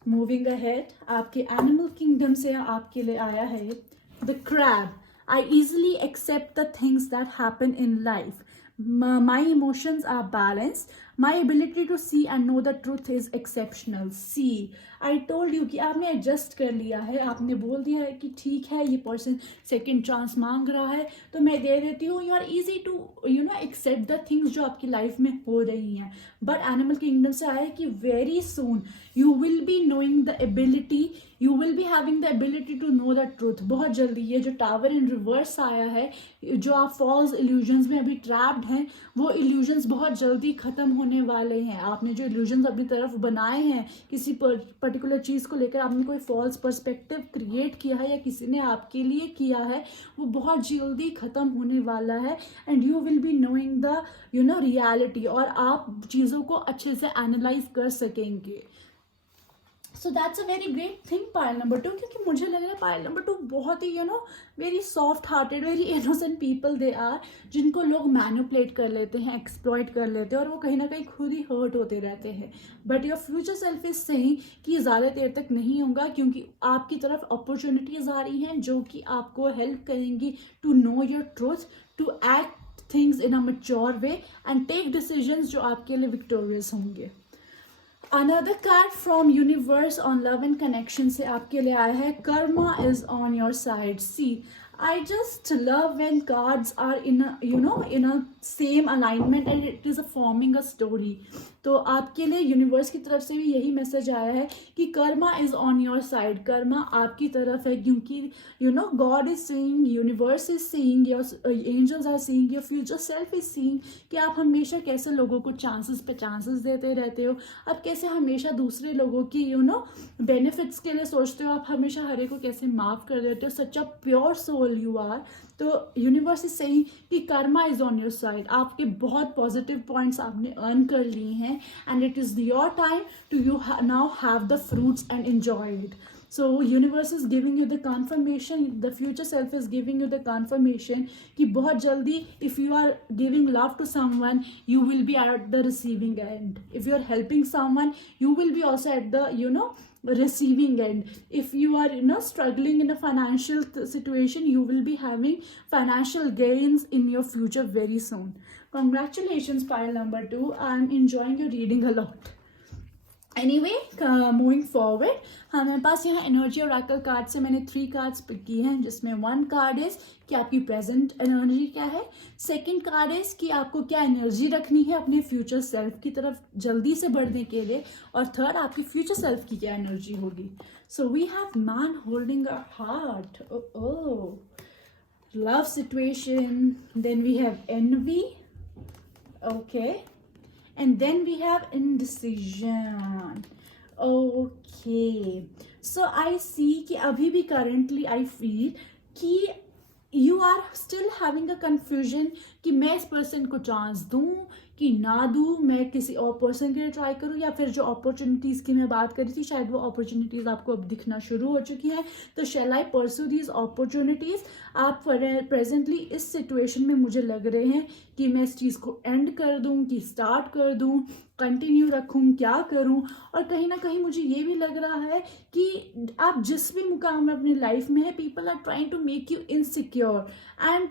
मूविंग अहेड, आपके एनिमल किंगडम से आपके लिए आया है the crab. I easily accept the things that happen in life. my emotions are balanced, my ability to see and know the truth is exceptional. See, I told you कि आपने एडजस्ट कर लिया है, आपने बोल दिया है कि ठीक है ये पर्सन सेकंड चांस मांग रहा है तो मैं दे देती हूँ. You are easy to accept the things जो आपकी लाइफ में हो रही हैं. बट एनिमल किंगडम से आया है कि very soon you will be knowing the ability, you will be having the ability to know the truth. बहुत जल्दी ये जो टावर इन रिवर्स आया है, जो आप फॉल्स इल्यूजन्स में अभी ट्रैप्ड हैं, वो इल्यूजन्स बहुत जल्दी खत्म होने वाले हैं. आपने जो इल्यूजन्स अपनी तरफ बनाए हैं किसी पर्टिकुलर चीज़ को लेकर, आपने कोई फॉल्स पर्सपेक्टिव क्रिएट किया है या किसी ने आपके लिए किया है, वो बहुत जल्दी खत्म होने वाला है. And you will be knowing the reality, और आप चीज़ों को अच्छे से एनालाइज कर सकेंगे. So that's a very great thing Payal number 2, क्योंकि मुझे लग रहा है पायल नंबर 2 बहुत ही very soft hearted, very innocent people they are, जिनको लोग मैनिपुलेट कर लेते हैं, एक्सप्लॉइट कर लेते हैं, और वो कहीं ना कहीं खुद ही हर्ट होते रहते हैं. But your future self is saying कि ज़्यादा देर तक नहीं होगा, क्योंकि आपकी तरफ अपॉर्चुनिटीज़ आ रही हैं जो कि आपको हेल्प करेंगी to know your truth, to act things in a mature way and take decisions जो आपके लिए विक्टोरियस होंगे. Another card from universe on love and connection से आपके लिए आया है karma is on your side. See, I just love when cards are in a same alignment and it is forming a story. तो आपके लिए यूनिवर्स की तरफ से भी यही मैसेज आया है कि Karma is on your side, कर्मा आपकी तरफ है, क्योंकि God is seeing, universe is seeing, your angels are seeing, your future self is seeing कि आप हमेशा कैसे लोगों को चांसेस पे चांसेस देते रहते हो, आप कैसे हमेशा दूसरे लोगों की बेनिफिट्स के लिए सोचते हो, आप हमेशा हर एक को कैसे माफ़ कर देते हो, such a pure soul you are. तो यूनिवर्स इज सेइंग कि Karma is on your side, आपके बहुत पॉजिटिव पॉइंट्स आपने अर्न कर लिए हैं, and it is your time to you now have the fruits and enjoy it. So universe is giving you the confirmation, the future self is giving you the confirmation कि बहुत जल्दी if you are giving love to someone, you will be at the receiving end. If you are helping someone, you will be also at the receiving end. If you are struggling in a financial situation, you will be having financial gains in your future very soon. Congratulations pile number 2, I'm enjoying your reading a lot. Anyway moving forward, हमारे पास यहाँ एनर्जी और ऑरेकल कार्ड से मैंने 3 कार्ड्स पिक की हैं, जिसमें 1 कार्ड इज कि आपकी प्रेजेंट एनर्जी क्या है, सेकंड कार्ड इज कि आपको क्या एनर्जी रखनी है अपने फ्यूचर सेल्फ की तरफ जल्दी से बढ़ने के लिए, और थर्ड आपकी फ्यूचर सेल्फ की क्या एनर्जी होगी. So we have man holding a heart, love situation, then we have envy, okay, and then we have indecision. Okay, so I see कि अभी भी currently I feel कि you are still having a confusion कि मैं इस पर्सन को चांस दूं कि ना दूं, मैं किसी और पर्सन के लिए ट्राई करूं, या फिर जो अपॉर्चुनिटीज़ की मैं बात कर रही थी शायद वो अपॉर्चुनिटीज़ आपको अब दिखना शुरू हो चुकी हैं. तो शैल आई परस्यू दीज अपॉर्चुनिटीज़. आप प्रेजेंटली इस सिचुएशन में मुझे लग रहे हैं कि मैं इस चीज़ को एंड कर दूं कि स्टार्ट कर दूं, कंटिन्यू रखूं, क्या करूं. और कहीं ना कहीं मुझे ये भी लग रहा है कि आप जिस भी मुकाम में अपनी लाइफ में है, people are trying to make you insecure, and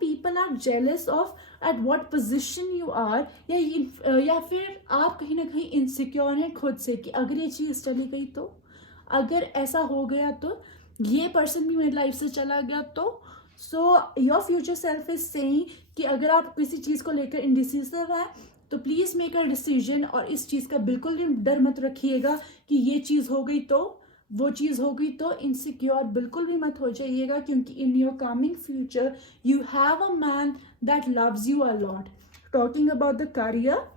people are jealous of at what position you are, या फिर आप कहीं ना कहीं इनसिक्योर हैं खुद से कि अगर ये चीज़ चली गई तो, अगर ऐसा हो गया तो, ये पर्सन भी मेरी लाइफ से चला गया तो. सो your future self is saying कि अगर आप किसी चीज़ को लेकर इंडिसिसिव है तो प्लीज़ मेक अ डिसीजन, और इस चीज़ का बिल्कुल भी डर मत रखिएगा कि ये चीज़ हो गई तो, वो चीज़ हो गई तो. इनसिक्योर बिल्कुल भी मत हो जाइएगा, क्योंकि in your coming future you have a man that loves you a lot. Talking about the career,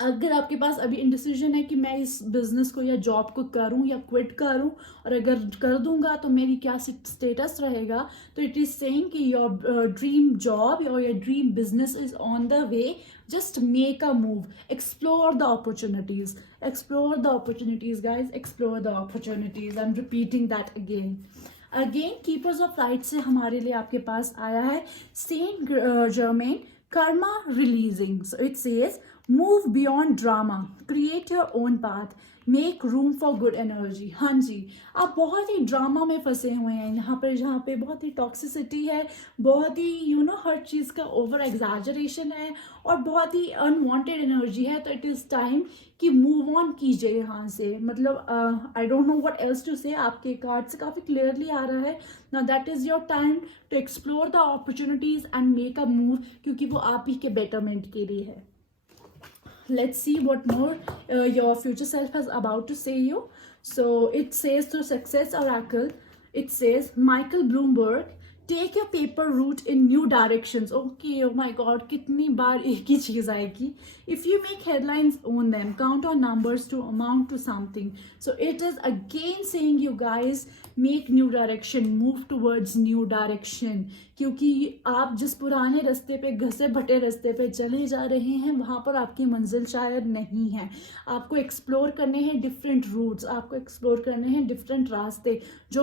अगर आपके पास अभी इंडिसीजन है कि मैं इस बिजनेस को या जॉब को करूं या क्विट करूं, और अगर कर दूंगा तो मेरी क्या स्टेटस रहेगा, तो इट इज सेइंग कि योर ड्रीम जॉब और your dream business is on the way. Just make a move, explore the opportunities, guys, explore the opportunities. I'm repeating that again. Keepers of Light से हमारे लिए आपके पास आया है Saint Germain, karma releasing. So it says move beyond drama, create your own path, make room for good energy. हाँ जी, आप बहुत ही ड्रामा में फंसे हुए हैं यहाँ पर, जहाँ पे बहुत ही टॉक्सिसिटी है, बहुत ही हर चीज़ का ओवर एग्जैजरेशन है और बहुत ही अनवांटेड एनर्जी है। तो इट इज़ टाइम कि मूव ऑन कीजिए यहाँ से। मतलब I don't know what else to say, आपके कार्ड से काफ़ी क्लियरली आ रहा है ना, that is your time to explore the opportunities and make a move, क्योंकि वो आप ही के बेटरमेंट के लिए है। Let's see what more your future self is about to say you. So it says through Success Oracle, it says Michael Bloomberg, take your paper route in new directions. Okay, oh my god, kitni baar ek hi cheez aayegi. If you make headlines, own them, count on numbers to amount to something. So it is again saying you guys make new direction, move towards new direction, क्योंकि आप जिस पुराने रास्ते पे, घसे भटे रास्ते पे चले जा रहे हैं, वहाँ पर आपकी मंजिल शायद नहीं है। आपको एक्सप्लोर करने हैं डिफरेंट रूट्स, आपको एक्सप्लोर करने हैं डिफरेंट रास्ते जो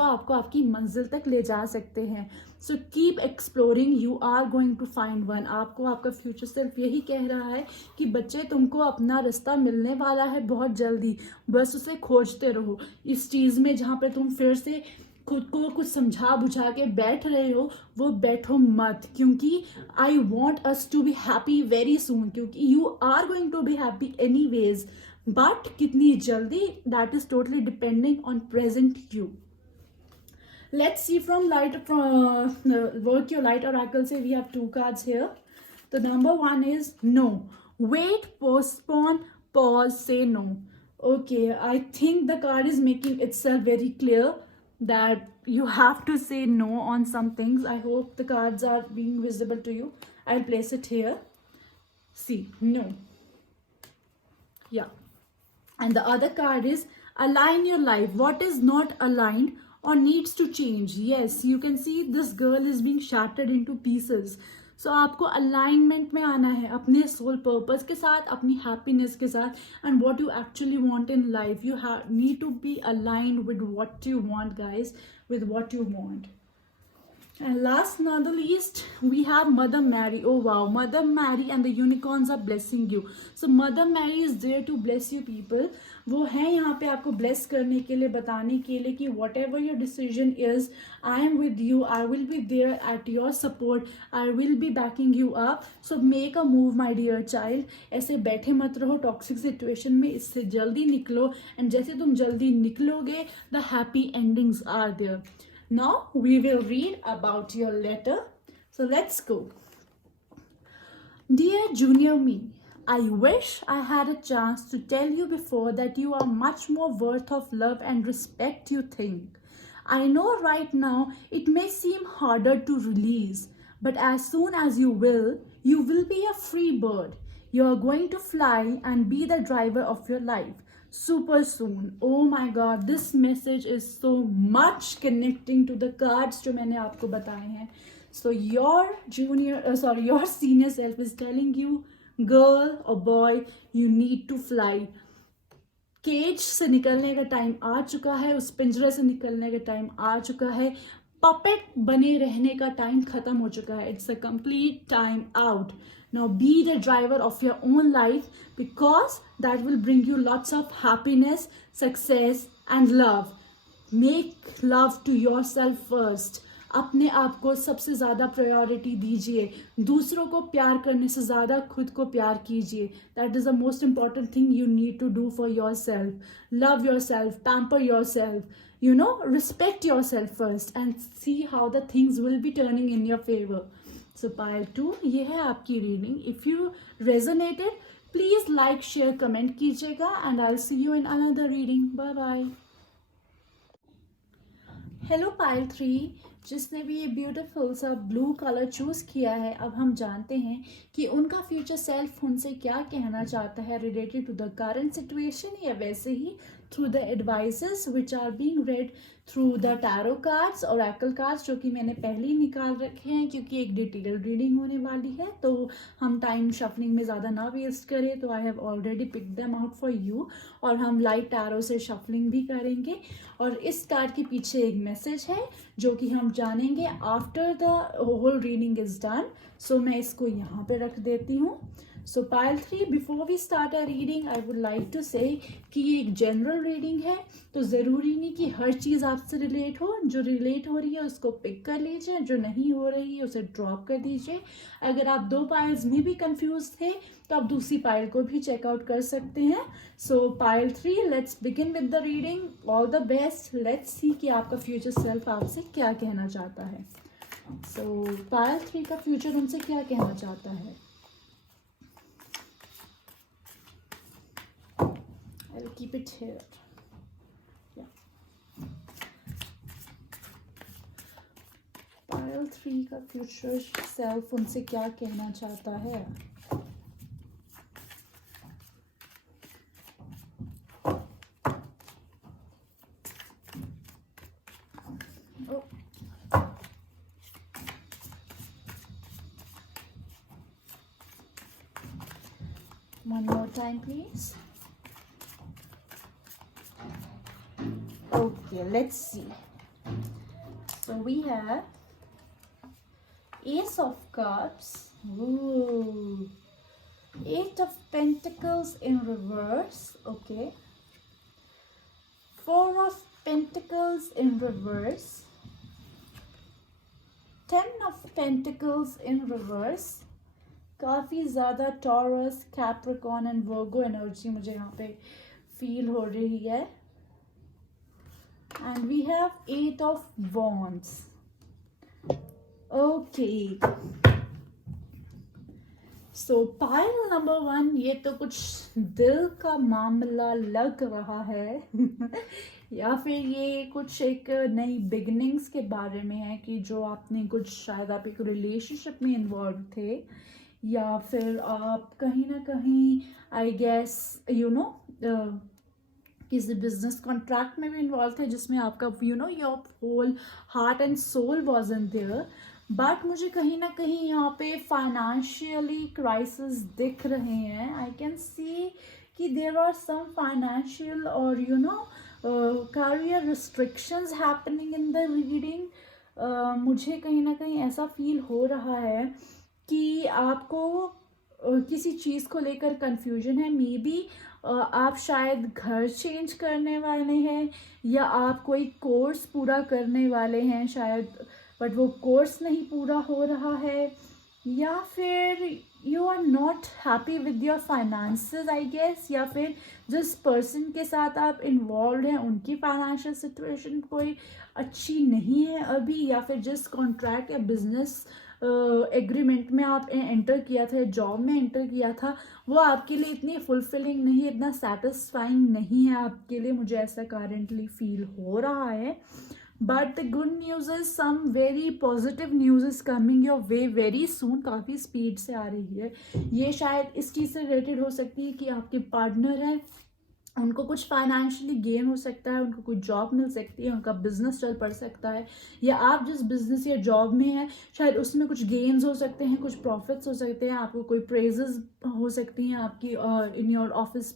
आपको आपकी मंजिल तक ले जा सकते हैं। So keep exploring, you are going to find one. आपको आपका फ्यूचर सेल्फ यही कह रहा है कि बच्चे, तुमको अपना रास्ता मिलने वाला है बहुत जल्दी, बस उसे खोजते रहो। इस चीज़ में जहाँ पे तुम फिर से खुद को कुछ समझा बुझा के बैठ रहे हो, वो बैठो मत, क्योंकि I want us to be happy very soon, क्योंकि you are going to be happy any ways, but कितनी जल्दी, that is totally depending on present you. Let's see from light, work your light oracle. Say we have two cards here. The number one is no. Wait, postpone, pause, say no. Okay, I think the card is making itself very clear that you have to say no on some things. I hope the cards are being visible to you. I'll place it here. See, no. Yeah. And the other card is align your life. What is not aligned or needs to change? Yes, you can see this girl is being shattered into pieces. So आपको अलाइनमेंट में आना है अपने सोल पर्पस के साथ, अपनी हैप्पीनेस के साथ, and what you actually want in life. You need to be aligned with what you want guys, with what you want. And last not the least, we have Mother Mary. Oh wow, Mother Mary and the unicorns are blessing you. So Mother Mary is there to bless you people. वो है यहाँ पे आपको bless करने के लिए, बताने के लिए कि whatever your decision is, I am with you. I will be there at your support. I will be backing you up. So make a move, my dear child. ऐसे बैठे मत रहो टॉक्सिक सिचुएशन में, इससे जल्दी निकलो, एंड जैसे तुम जल्दी निकलोगे, the happy endings are there. Now we will read about your letter. So let's go. Dear Junior Me, I wish I had a chance to tell you before that you are much more worth of love and respect you think. I know right now it may seem harder to release, but as soon as you will be a free bird. You are going to fly and be the driver of your life. Super soon. Oh my god, this message is so much connecting to the cards जो मैंने आपको बताए हैं. So your senior self is telling you, girl or boy, you need to fly. Cage से निकलने का टाइम आ चुका है, उस पिंजरे से निकलने का टाइम आ चुका है, पपेट बने रहने का टाइम खत्म हो चुका है. It's a complete time out. Now be the driver of your own life, because that will bring you lots of happiness, success and love. Make love to yourself first. अपने आप को सबसे ज़्यादा प्रायोरिटी दीजिए. दूसरों को प्यार करने से ज़्यादा खुद को प्यार कीजिए. That is the most important thing you need to do for yourself. Love yourself, pamper yourself. Respect yourself first and see how the things will be turning in your favor. So pile 2, ये है आपकी reading. If you resonated, please like, share, comment कीजिएगा, and I'll see you in another reading. Bye bye. Hello pile 3, जिसने भी ये ब्यूटीफुल सा ब्लू कलर चूज़ किया है, अब हम जानते हैं कि उनका फ्यूचर सेल्फ उनसे क्या कहना चाहता है related to the current situation, या वैसे ही through the advices which are being read through the tarot cards और ऑरेकल कार्ड्स, जो कि मैंने पहले ही निकाल रखे हैं क्योंकि एक डिटेल रीडिंग होने वाली है, तो हम टाइम शफलिंग में ज़्यादा ना वेस्ट करें. तो I have already pick them out for you, और हम लाइट टैरो से शफलिंग भी करेंगे. और इस कार्ड के पीछे एक मैसेज है जो कि हम जानेंगे after the whole reading is done. So मैं इसको यहाँ पे रख देती हूँ. So pile 3, before we start a reading I would like to say कि ये एक जनरल रीडिंग है, तो ज़रूरी नहीं कि हर चीज़ आपसे रिलेट हो। जो रिलेट हो रही है उसको पिक कर लीजिए, जो नहीं हो रही है उसे ड्रॉप कर दीजिए। अगर आप 2 पाइल्स में भी कंफ्यूज थे तो आप दूसरी पाइल को भी चेकआउट कर सकते हैं। सो pile 3, let's begin with the reading. All the best. Let's see कि आपका फ्यूचर सेल्फ आपसे क्या कहना चाहता है। सो पाइल 3 का फ्यूचर उनसे क्या कहना चाहता है। I'll keep it here. Yeah. Pile 3 का फ्यूचर सेल्फ उनसे क्या कहना चाहता है। One more time, please. Okay, let's see. So we have Ace of Cups. Ooh. 8 of Pentacles in reverse. Okay. 4 of Pentacles in reverse. 10 of Pentacles in reverse. काफ़ी ज़्यादा Taurus, Capricorn and Virgo energy मुझे यहाँ पे फील हो रही है। And we have 8 of wands. Okay, so pile number 1, ये तो कुछ दिल का मामला लग रहा है या फिर ये कुछ एक नई बिगनिंग्स के बारे में है कि जो आपने कुछ शायद आप एक रिलेशनशिप में इन्वॉल्व थे, या फिर आप कहीं ना कहीं आई गेस किसी बिजनेस कॉन्ट्रैक्ट में भी इन्वॉल्व थे जिसमें आपका your whole heart and soul wasn't there. But मुझे कहीं ना कहीं यहाँ पे फाइनेंशियली क्राइसिस दिख रहे हैं। आई कैन सी कि देयर आर सम फाइनेंशियल और career restrictions happening in the reading. मुझे कहीं ना कहीं ऐसा फील हो रहा है कि आपको किसी चीज़ को लेकर कंफ्यूजन है। मे बी आप शायद घर चेंज करने वाले हैं, या आप कोई कोर्स पूरा करने वाले हैं शायद, बट वो कोर्स नहीं पूरा हो रहा है, या फिर you are not happy with your finances I guess, या फिर जिस पर्सन के साथ आप इन्वॉल्व हैं उनकी फाइनेंशियल सिचुएशन कोई अच्छी नहीं है अभी, या फिर जिस कॉन्ट्रैक्ट या बिजनेस एग्रीमेंट में आप एंटर किया था, जॉब में एंटर किया था, वो आपके लिए इतनी फुलफिलिंग नहीं, इतना सेटिस्फाइंग नहीं है आपके लिए। मुझे ऐसा करेंटली फील हो रहा है। But the good news is some very positive news is coming your way very soon. काफ़ी स्पीड से आ रही है। ये शायद इस चीज़ से रिलेटेड हो सकती है कि आपके पार्टनर हैं, उनको कुछ फाइनेंशियली गेन हो सकता है, उनको कोई जॉब मिल सकती है, उनका बिजनेस चल पड़ सकता है, या आप जिस बिजनेस या जॉब में हैं शायद उसमें कुछ गेन्स हो सकते हैं, कुछ प्रॉफिट्स हो सकते हैं, आपको कोई प्रेजेस हो सकती हैं आपकी इन योर ऑफिस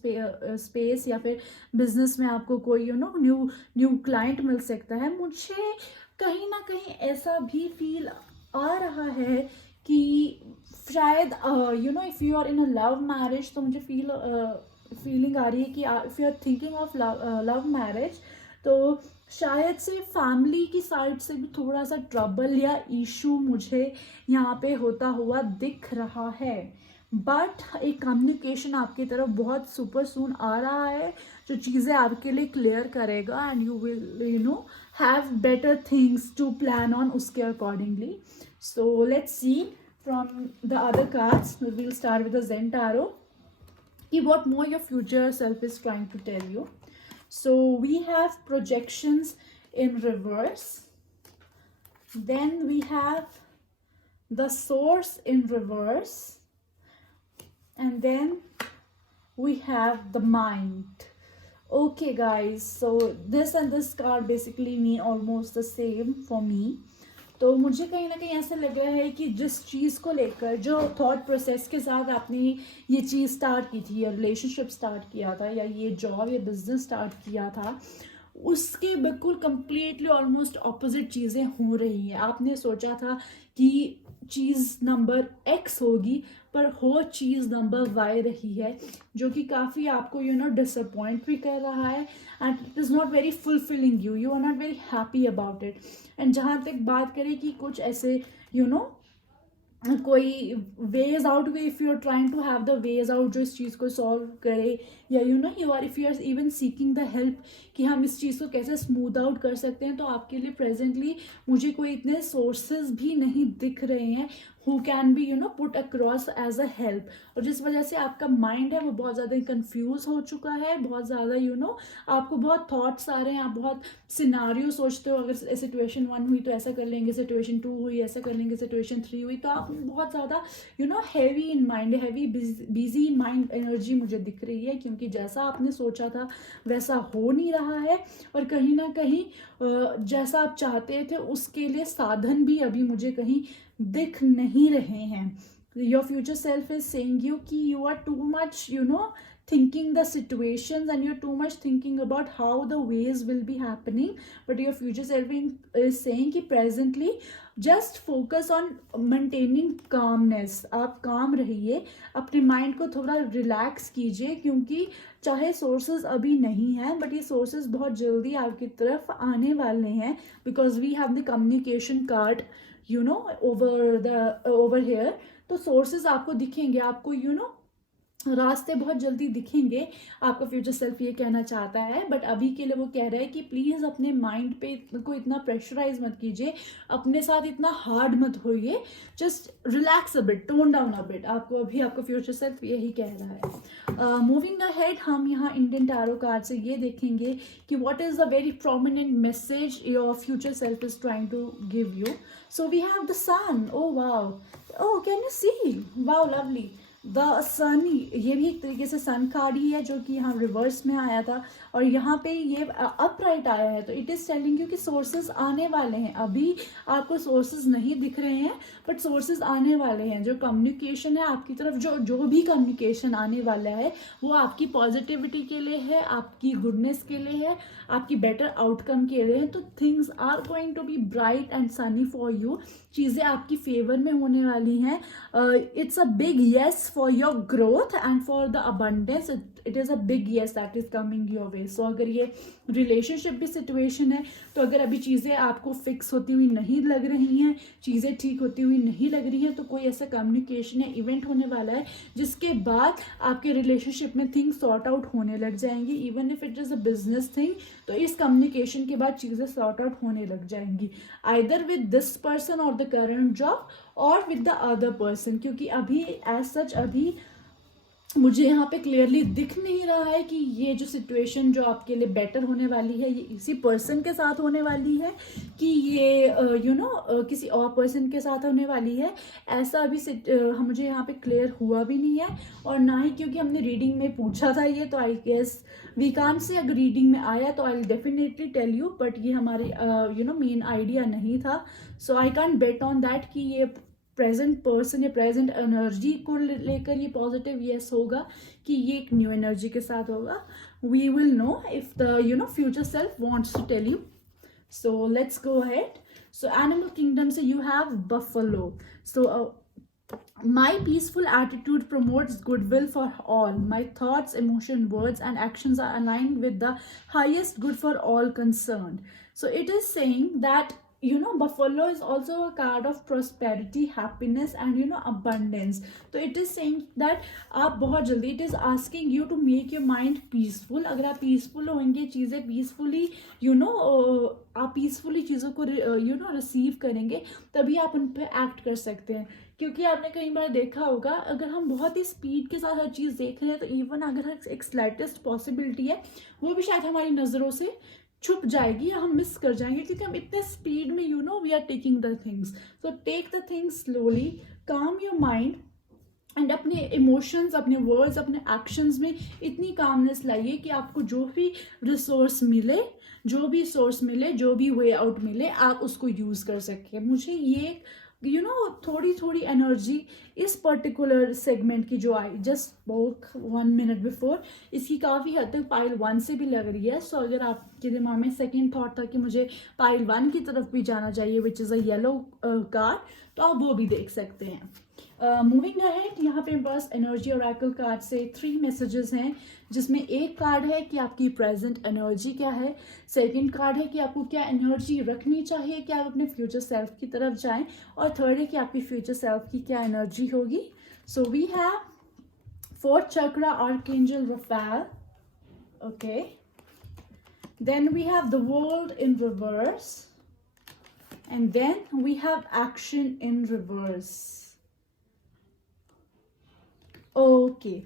स्पेस, या फिर बिजनेस में आपको कोई न्यू क्लाइंट मिल सकता है। मुझे कहीं ना कहीं ऐसा भी फील आ रहा है कि शायद if you are in a love marriage, तो मुझे फीलिंग आ रही है कि if you are thinking of love marriage, तो शायद से फैमिली की साइड से भी थोड़ा सा ट्रबल या इशू मुझे यहाँ पे होता हुआ दिख रहा है। बट एक कम्युनिकेशन आपकी तरफ बहुत सुपर सून आ रहा है जो चीज़ें आपके लिए क्लियर करेगा, and you will have better things to plan on उसके accordingly. So let's see from the other cards. Will start with the Zen tarot कि what more your future self is trying to tell you. So we have projections in reverse, then we have the source in reverse, and then we have the mind. Okay guys, so this and this card basically mean almost the same for me. तो मुझे कहीं ना कहीं ऐसा लग रहा है कि जिस चीज़ को लेकर, जो थॉट प्रोसेस के साथ आपने ये चीज़ स्टार्ट की थी, या रिलेशनशिप स्टार्ट किया था, या ये जॉब या बिजनेस स्टार्ट किया था, उसके बिल्कुल कम्प्लीटली ऑलमोस्ट ऑपोजिट चीज़ें हो रही हैं। आपने सोचा था कि चीज़ नंबर X होगी, पर हो चीज़ नंबर Y रही है, जो कि काफ़ी आपको डिसअपॉइंट भी कर रहा है, and it is not very fulfilling you are not very happy about it. And जहाँ तक बात करें कि कुछ ऐसे कोई ways out way, if you are trying to have the ways out जो इस चीज़ को सॉल्व करे, या you are if you are even seeking the help कि हम इस चीज़ को कैसे स्मूथ आउट कर सकते हैं, तो आपके लिए प्रेजेंटली मुझे कोई इतने सोर्सेज भी नहीं दिख रहे हैं who can be put across as a help. और जिस वजह से आपका माइंड है वो बहुत ज़्यादा कंफ्यूज हो चुका है, बहुत ज़्यादा आपको बहुत थॉट्स आ रहे हैं, आप बहुत सिनारियो सोचते हो, अगर सिचुएशन 1 हुई तो ऐसा कर लेंगे, सिचुएशन 2 हुई ऐसा कर लेंगे, सिचुएशन 3 हुई, तो आप बहुत ज़्यादा heavy in mind, heavy busy in mind energy मुझे दिख रही है, क्योंकि जैसा आपने सोचा था वैसा हो नहीं रहा है, और कहीं ना कहीं जैसा आप चाहते थे उसके लिए साधन भी अभी मुझे कहीं दिख नहीं रहे हैं। Your future self is saying you कि you are too much thinking the situations, and you're too much thinking about how the ways will be happening, but your future self is saying कि presently just focus on maintaining calmness। आप काम रहिए, अपने माइंड को थोड़ा रिलैक्स कीजिए, क्योंकि चाहे सोर्सेज अभी नहीं है बट ये सोर्सेज बहुत जल्दी आपकी तरफ आने वाले हैं, because we have the communication card over here. तो सोर्सेज आपको दिखेंगे, आपको रास्ते बहुत जल्दी दिखेंगे। आपका फ्यूचर सेल्फ ये कहना चाहता है, बट अभी के लिए वो कह रहा है कि प्लीज़ अपने माइंड पे को इतना प्रेशराइज मत कीजिए, अपने साथ इतना हार्ड मत होइए, just relax a bit, tone down a bit. आपको अभी आपका फ्यूचर सेल्फ यही कह रहा है। मूविंग अहेड, हम यहाँ इंडियन टैरो कार्ड से ये देखेंगे कि what is the very prominent message your future self is trying to give you. So we have the sun, oh wow, oh can you see, wow lovely, the sun. ये भी एक तरीके से सन कार्ड ही है, जो कि यहाँ रिवर्स में आया था, और यहाँ पे ये अपराइट आया है। तो इट इज़ टेलिंग यू कि सोर्सेज आने वाले हैं। अभी आपको सोर्सेज नहीं दिख रहे हैं, बट सोर्सेज आने वाले हैं। जो कम्युनिकेशन है आपकी तरफ, जो भी कम्युनिकेशन आने वाला है वो आपकी पॉजिटिविटी के लिए है, आपकी गुडनेस के लिए है, आपकी बेटर आउटकम के लिए है। तो things are going to be bright and sunny for you. चीज़ें आपकी फेवर में होने वाली हैं। It's a big yes for your growth and for the abundance. It is a big yes that is coming your way. So अगर ये रिलेशनशिप भी सिचुएशन है, तो अगर अभी चीज़ें आपको फिक्स होती हुई नहीं लग रही हैं, चीज़ें ठीक होती हुई नहीं लग रही हैं, तो कोई ऐसा कम्युनिकेशन या इवेंट होने वाला है जिसके बाद आपके रिलेशनशिप में थिंग्स सॉर्ट आउट होने लग जाएंगी। Even if it is a business thing, तो इस कम्युनिकेशन के बाद चीज़ें सॉर्ट आउट होने लग जाएंगी, आइदर विद दिस पर्सन और द करंट जॉब और विद द अदर पर्सन। क्योंकि अभी एज सच अभी मुझे यहाँ पे क्लियरली दिख नहीं रहा है कि ये जो सिचुएशन जो आपके लिए बेटर होने वाली है ये इसी पर्सन के साथ होने वाली है, कि ये किसी और पर्सन के साथ होने वाली है। ऐसा अभी मुझे यहाँ पे क्लियर हुआ भी नहीं है, और ना ही क्योंकि हमने रीडिंग में पूछा था ये, तो I guess we can't say अगर रीडिंग में आया तो I definitely tell you, but ये हमारे मेन आइडिया नहीं था। So I can't bet on that कि ये प्रेजेंट पर्सन या प्रेजेंट एनर्जी को लेकर ये पॉजिटिव येस होगा कि ये एक न्यू एनर्जी के साथ होगा। We will know if the future self wants to tell you. So let's go ahead. So animal kingdom से you have buffalo. So my peaceful attitude promotes goodwill for all. My thoughts, emotions, words, and actions are aligned with the highest good for all concerned. So it is saying that buffalo is also a card of prosperity, happiness, and abundance. So it is saying that आप बहुत जल्दी, it is asking you to make your mind peaceful. अगर आप peaceful होंगे, चीज़ें peacefully आप peacefully चीज़ों को रिसीव करेंगे, तभी आप उन पर एक्ट कर सकते हैं। क्योंकि आपने कई बार देखा होगा, अगर हम बहुत ही स्पीड के साथ हर चीज़ देख रहे हैं, तो इवन अगर एक स्लाइटेस्ट पॉसिबिलिटी है वो भी शायद हमारी नज़रों से छुप जाएगी या हम मिस कर जाएंगे, क्योंकि हम इतने स्पीड में we are taking the things. So take the things slowly, calm your mind, and अपने इमोशंस, अपने वर्ड्स, अपने एक्शंस में इतनी कामनेस लाइए कि आपको जो भी रिसोर्स मिले, जो भी सोर्स मिले, जो भी वे आउट मिले, आप उसको यूज़ कर सकें। मुझे ये थोड़ी थोड़ी एनर्जी इस पर्टिकुलर सेगमेंट की जो I just spoke 1 minute before, इसकी काफ़ी हद तक पाइल 1 से भी लग रही है. सो अगर आपके दिमाग में सेकेंड थॉट था कि मुझे पाइल 1 की तरफ भी जाना चाहिए which is a yellow card, तो आप वो भी देख सकते हैं. मूविंग अहेड, यहाँ पे बस एनर्जी ओरेकल कार्ड से 3 मैसेजेस हैं, जिसमें एक कार्ड है कि आपकी प्रेजेंट एनर्जी क्या है, सेकंड कार्ड है कि आपको क्या एनर्जी रखनी चाहिए कि आप अपने फ्यूचर सेल्फ की तरफ जाएं, और थर्ड है कि आपकी फ्यूचर सेल्फ की क्या एनर्जी होगी. So we have fourth chakra archangel Raphael. Okay, then we have the world in reverse, and then we have action in reverse. Okay,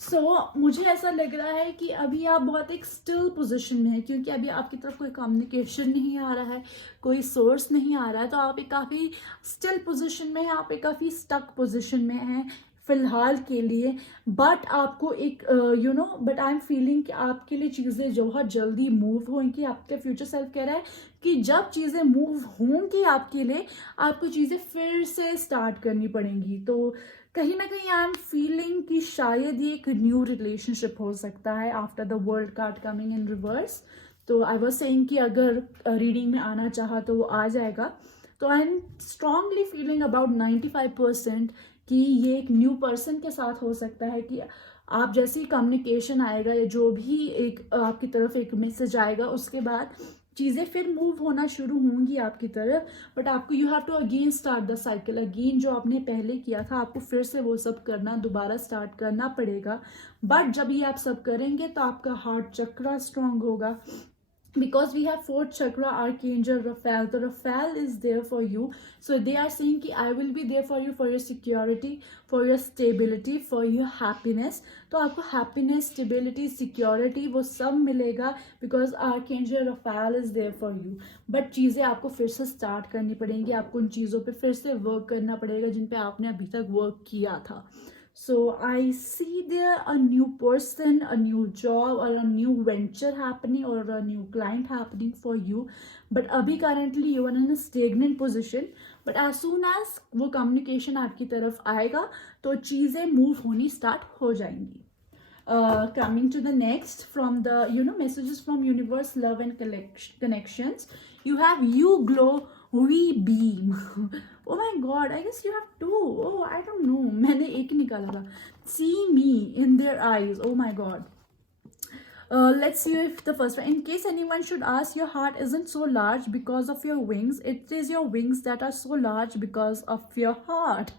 so मुझे ऐसा लग रहा है कि अभी आप बहुत एक स्टिल पोजीशन में हैं, क्योंकि अभी आपकी तरफ कोई कम्युनिकेशन नहीं आ रहा है, कोई सोर्स नहीं आ रहा है, तो आप एक काफ़ी स्टिल पोजीशन में हैं, आप एक काफ़ी स्टक पोजीशन में हैं फिलहाल के लिए. बट आपको एक बट आई एम फीलिंग कि आपके लिए चीज़ें जो बहुत जल्दी मूव होंगी. आपके फ्यूचर सेल्फ कह रहा है कि जब चीज़ें मूव होंगी आपके लिए, आपको चीज़ें फिर से स्टार्ट करनी पड़ेंगी. तो कहीं ना कहीं आई एम फीलिंग कि शायद ये एक न्यू रिलेशनशिप हो सकता है after the world card coming in reverse. तो आई वाज सेइंग कि अगर रीडिंग में आना चाहा तो वो आ जाएगा. तो I am strongly feeling about 95% कि ये एक न्यू पर्सन के साथ हो सकता है, कि आप जैसे ही कम्युनिकेशन आएगा या जो भी एक आपकी तरफ एक मैसेज आएगा, उसके बाद चीज़ें फिर मूव होना शुरू होंगी आपकी तरफ. बट आपको you have to again start the cycle again. जो आपने पहले किया था आपको फिर से वो सब करना, दोबारा स्टार्ट करना पड़ेगा. बट जब ये आप सब करेंगे तो आपका हार्ट चक्रा स्ट्रांग होगा, because we have fourth chakra archangel Raphael. The Raphael is there for you, so they are saying कि I will be there for you, for your security, for your stability, for your happiness. तो आपको happiness, stability, security वो सब मिलेगा because archangel Raphael is there for you. But चीज़ें आपको फिर से स्टार्ट करनी पड़ेंगी, आपको उन चीज़ों पे फिर से वर्क करना पड़ेगा जिन पे आपने अभी तक वर्क किया था. So I see there a new person, a new job, or a new venture happening, or a new client happening for you. But अभी currently you are in a stagnant position. But as soon as वो communication आपकी तरफ आएगा तो चीज़ें move होनी start हो जाएंगी. Coming to the next from the messages from universe, love and connections. You have you glow, we beam. Oh my god, I guess you have two. Oh, I don't know, मैंने एक ही निकाला था. See me in their eyes. Oh my god. Let's see if the first one. In case anyone should ask, your heart isn't so large because of your wings. It is your wings that are so large because of your heart.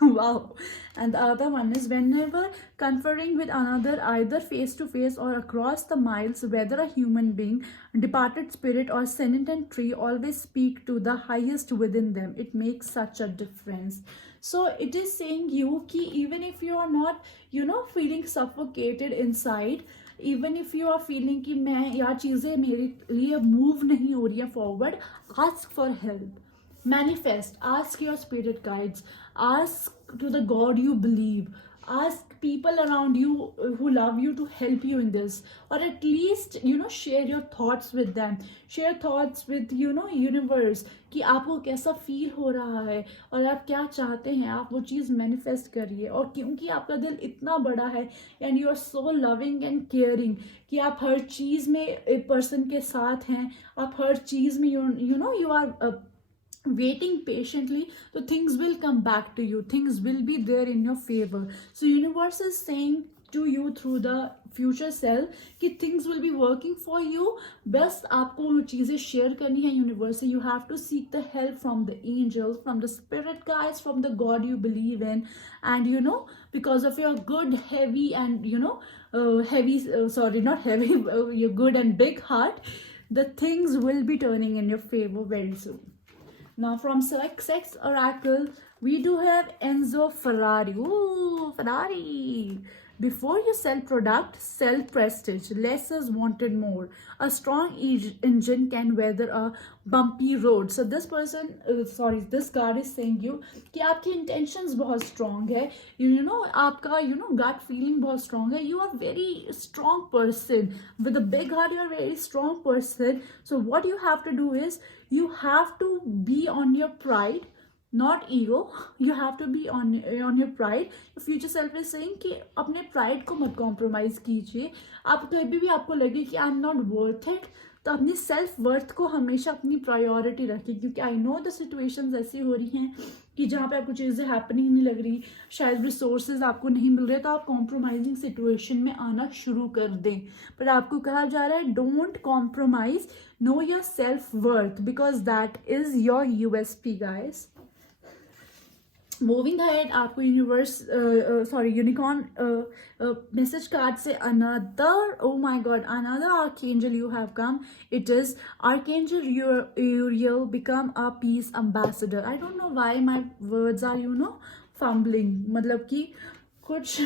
Wow. And the other one is, whenever conferring with another, either face to face or across the miles, whether a human being, departed spirit or sentient tree, always speak to the highest within them. It makes such a difference. So it is saying you ki even if you are not feeling suffocated inside, even if you are feeling कि मैं यार चीज़ें मेरे लिए मूव नहीं हो रही है forward, ask for help, manifest, ask your spirit guides, ask to the God you believe, ask people around you who love you to help you in this, or at least share your thoughts with them, share thoughts with universe कि आपको कैसा फील हो रहा है और आप क्या चाहते हैं, आप वो चीज़ मैनिफेस्ट करिए. और क्योंकि आपका दिल इतना बड़ा है and you are so loving and caring कि आप हर चीज़ में एक पर्सन के साथ हैं, आप हर चीज़ में you are waiting patiently, so things will come back to you, things will be there in your favor. So universe is saying to you through the future self कि things will be working for you. बस आपको चीज़ें शेयर करनी है यूनिवर्स से. You have to seek the help from the angels, from the spirit guides, from the God you believe in, and because of your good heavy and not heavy your good and big heart, the things will be turning in your favor very soon. Now from Sex Oracle, we do have Enzo Ferrari. Ooh, Ferrari. Before you sell product, sell prestige. Less is wanted more. A strong engine can weather a bumpy road. So this person, this card is saying you कि आपकी intentions बहुत strong है. आपका gut feeling बहुत strong है. You are very strong person with a big heart. You are a very strong person. So what you have to do is you have to be on your pride. Not ego, you have to be on your pride. Future self is saying कि अपने प्राइड को मत कॉम्प्रोमाइज कीजिए। आप कभी भी आपको लगे कि I am not worth it, तो अपनी सेल्फ वर्थ को हमेशा अपनी प्रायोरिटी रखिए, क्योंकि आई नो द सिचुएशंस ऐसी हो रही हैं कि जहाँ पे आपको चीज़ें हैपनिंग नहीं लग रही, शायद रिसोर्सेज आपको नहीं मिल रहे, तो आप कॉम्प्रोमाइजिंग सिचुएशन में आना शुरू कर दें। पर आपको कहा जा रहा है don't compromise, know your self worth, because that is your USP guys. Moving ahead, आपको यूनिकॉर्न मैसेज कार्ड से another, oh my God, another archangel you have come. It is archangel Uriel, become a peace ambassador. I don't know why my words are fumbling, मतलब कि कुछ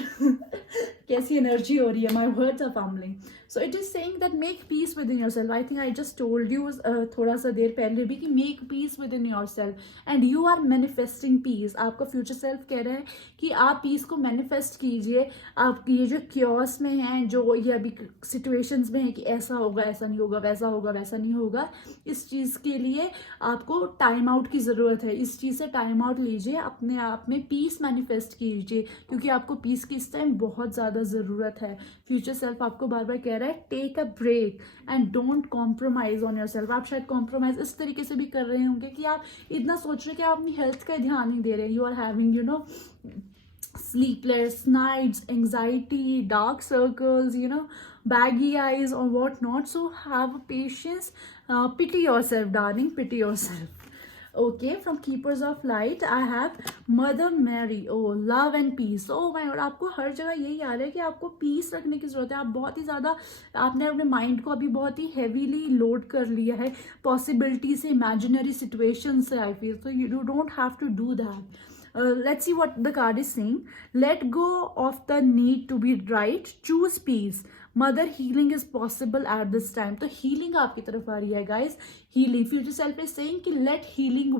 कैसी एनर्जी हो रही है, my words are fumbling. So it is saying that make peace within your self. I think I just told you थोड़ा सा देर पहले भी कि make peace within your self and you are manifesting peace. आपका फ्यूचर सेल्फ कह रहा है कि आप पीस को मैनिफेस्ट कीजिए। आप ये जो क्योस में हैं, जो ये अभी सिचुएशंस में है कि ऐसा होगा, ऐसा नहीं होगा, वैसा होगा, वैसा नहीं होगा, इस चीज़ के लिए आपको टाइम आउट की ज़रूरत है। इस चीज़ से टाइम आउट लीजिए, अपने आप में पीस मैनिफेस्ट कीजिए, क्योंकि आपको पीस की इस टाइम बहुत ज़्यादा ज़रूरत है। फ्यूचर सेल्फ आपको बार बार कह रहा है take a break and don't compromise on your self. आप शायद कॉम्प्रोमाइज इस तरीके से भी कर रहे होंगे कि आप इतना सोच रहे हैं कि आप अपनी हेल्थ का ध्यान नहीं दे रहे। You are having sleepless nights, anxiety, dark circles, baggy eyes or what not. So have patience, pity yourself darling, pity yourself. Okay, from Keepers of Light I have Mother Mary, oh love and peace. Oh my god, आपको हर जगह यही आ रहा है कि आपको पीस रखने की जरूरत है। आप बहुत ही ज़्यादा, आपने अपने माइंड को अभी बहुत ही हैवीली लोड कर लिया है पॉसिबिलिटी से, इमेजिनरी सिचुएशन से। I feel so you don't have to do that. Let's see what the card is saying. Let go of the need to be right. Choose peace. Mother, healing is possible at this time. तो healing आपकी तरफ आ रही है guys. Healing. Future self is saying कि let healing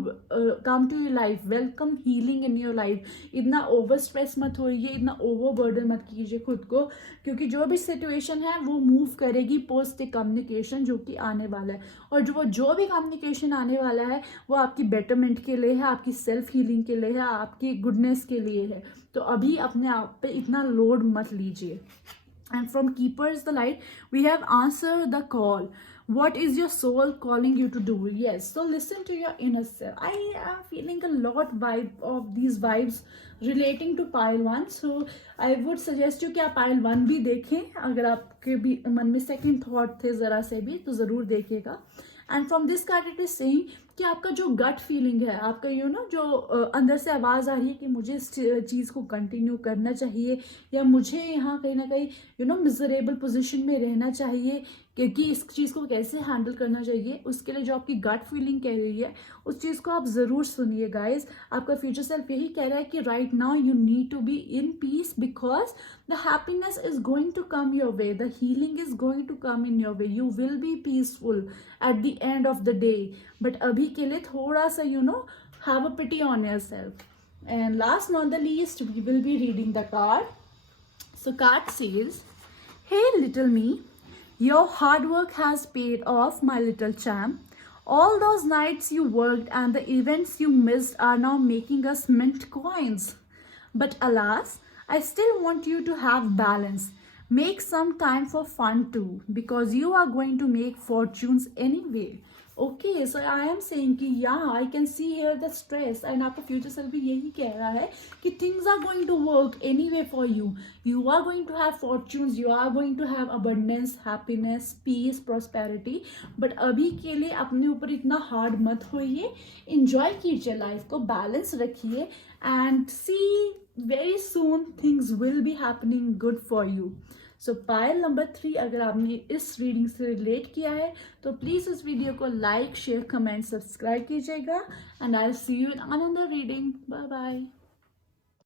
come to your life. Welcome healing in your life. इतना over stress मत होइए, इतना over burden मत कीजिए खुद को, क्योंकि जो भी सिचुएशन है वो मूव करेगी पोस्ट कम्युनिकेशन जो कि आने वाला है। और जो भी कम्युनिकेशन आने वाला है वो आपकी बेटरमेंट के लिए है, आपकी सेल्फ हीलिंग के लिए है, आपकी गुडनेस के लिए है। तो अभी अपने आप पे इतना लोड मत लीजिए। And from Keepers the Light, we have Answer the Call. What is your soul calling you to do? Yes, so listen to your inner self. I am feeling a lot of these vibes relating to pile 1. So I would suggest you कि आप pile 1 भी देखें। अगर आपके भी मन में सेकंड थॉट थे ज़रा से भी, तो ज़रूर देखिएगा। And from this card it is saying कि आपका जो गट फीलिंग है, आपका जो अंदर से आवाज़ आ रही है कि मुझे इस चीज़ को कंटिन्यू करना चाहिए, या मुझे यहाँ कहीं ना कहीं मिजरेबल पोजीशन में रहना चाहिए, क्योंकि इस चीज़ को कैसे हैंडल करना चाहिए, उसके लिए जो आपकी गट फीलिंग कह रही है उस चीज़ को आप ज़रूर सुनिए गाइज। आपका फ्यूचर सेल्फ यही कह रहा है कि right now you need to be in peace, because the happiness is going to come your way, the healing is going to come in your way, you will be peaceful at the end of the day. But अभी के लिए थोड़ा सा have a pity on your self. And last not the least, we will be reading the card. So card says, hey little me, your hard work has paid off, my little champ. All those nights you worked and the events you missed are now making us mint coins. But alas, I still want you to have balance. Make some time for fun too, because you are going to make fortunes anyway. Okay, so I am saying कि yeah, I can see here the stress, and आपका future self भी यही कह रहा है कि things are going to work anyway for you. You are going to have fortunes, you are going to have abundance, happiness, peace, prosperity. But अभी के लिए अपने ऊपर इतना hard मत होइए, enjoy कीजिए life को, balance रखिए, and see very soon things will be happening good for you. So pile number 3, अगर आपने इस रीडिंग से रिलेट किया है तो प्लीज़ इस वीडियो को लाइक, शेयर, कमेंट, सब्सक्राइब कीजिएगा। And I will see you in another reading. Bye bye.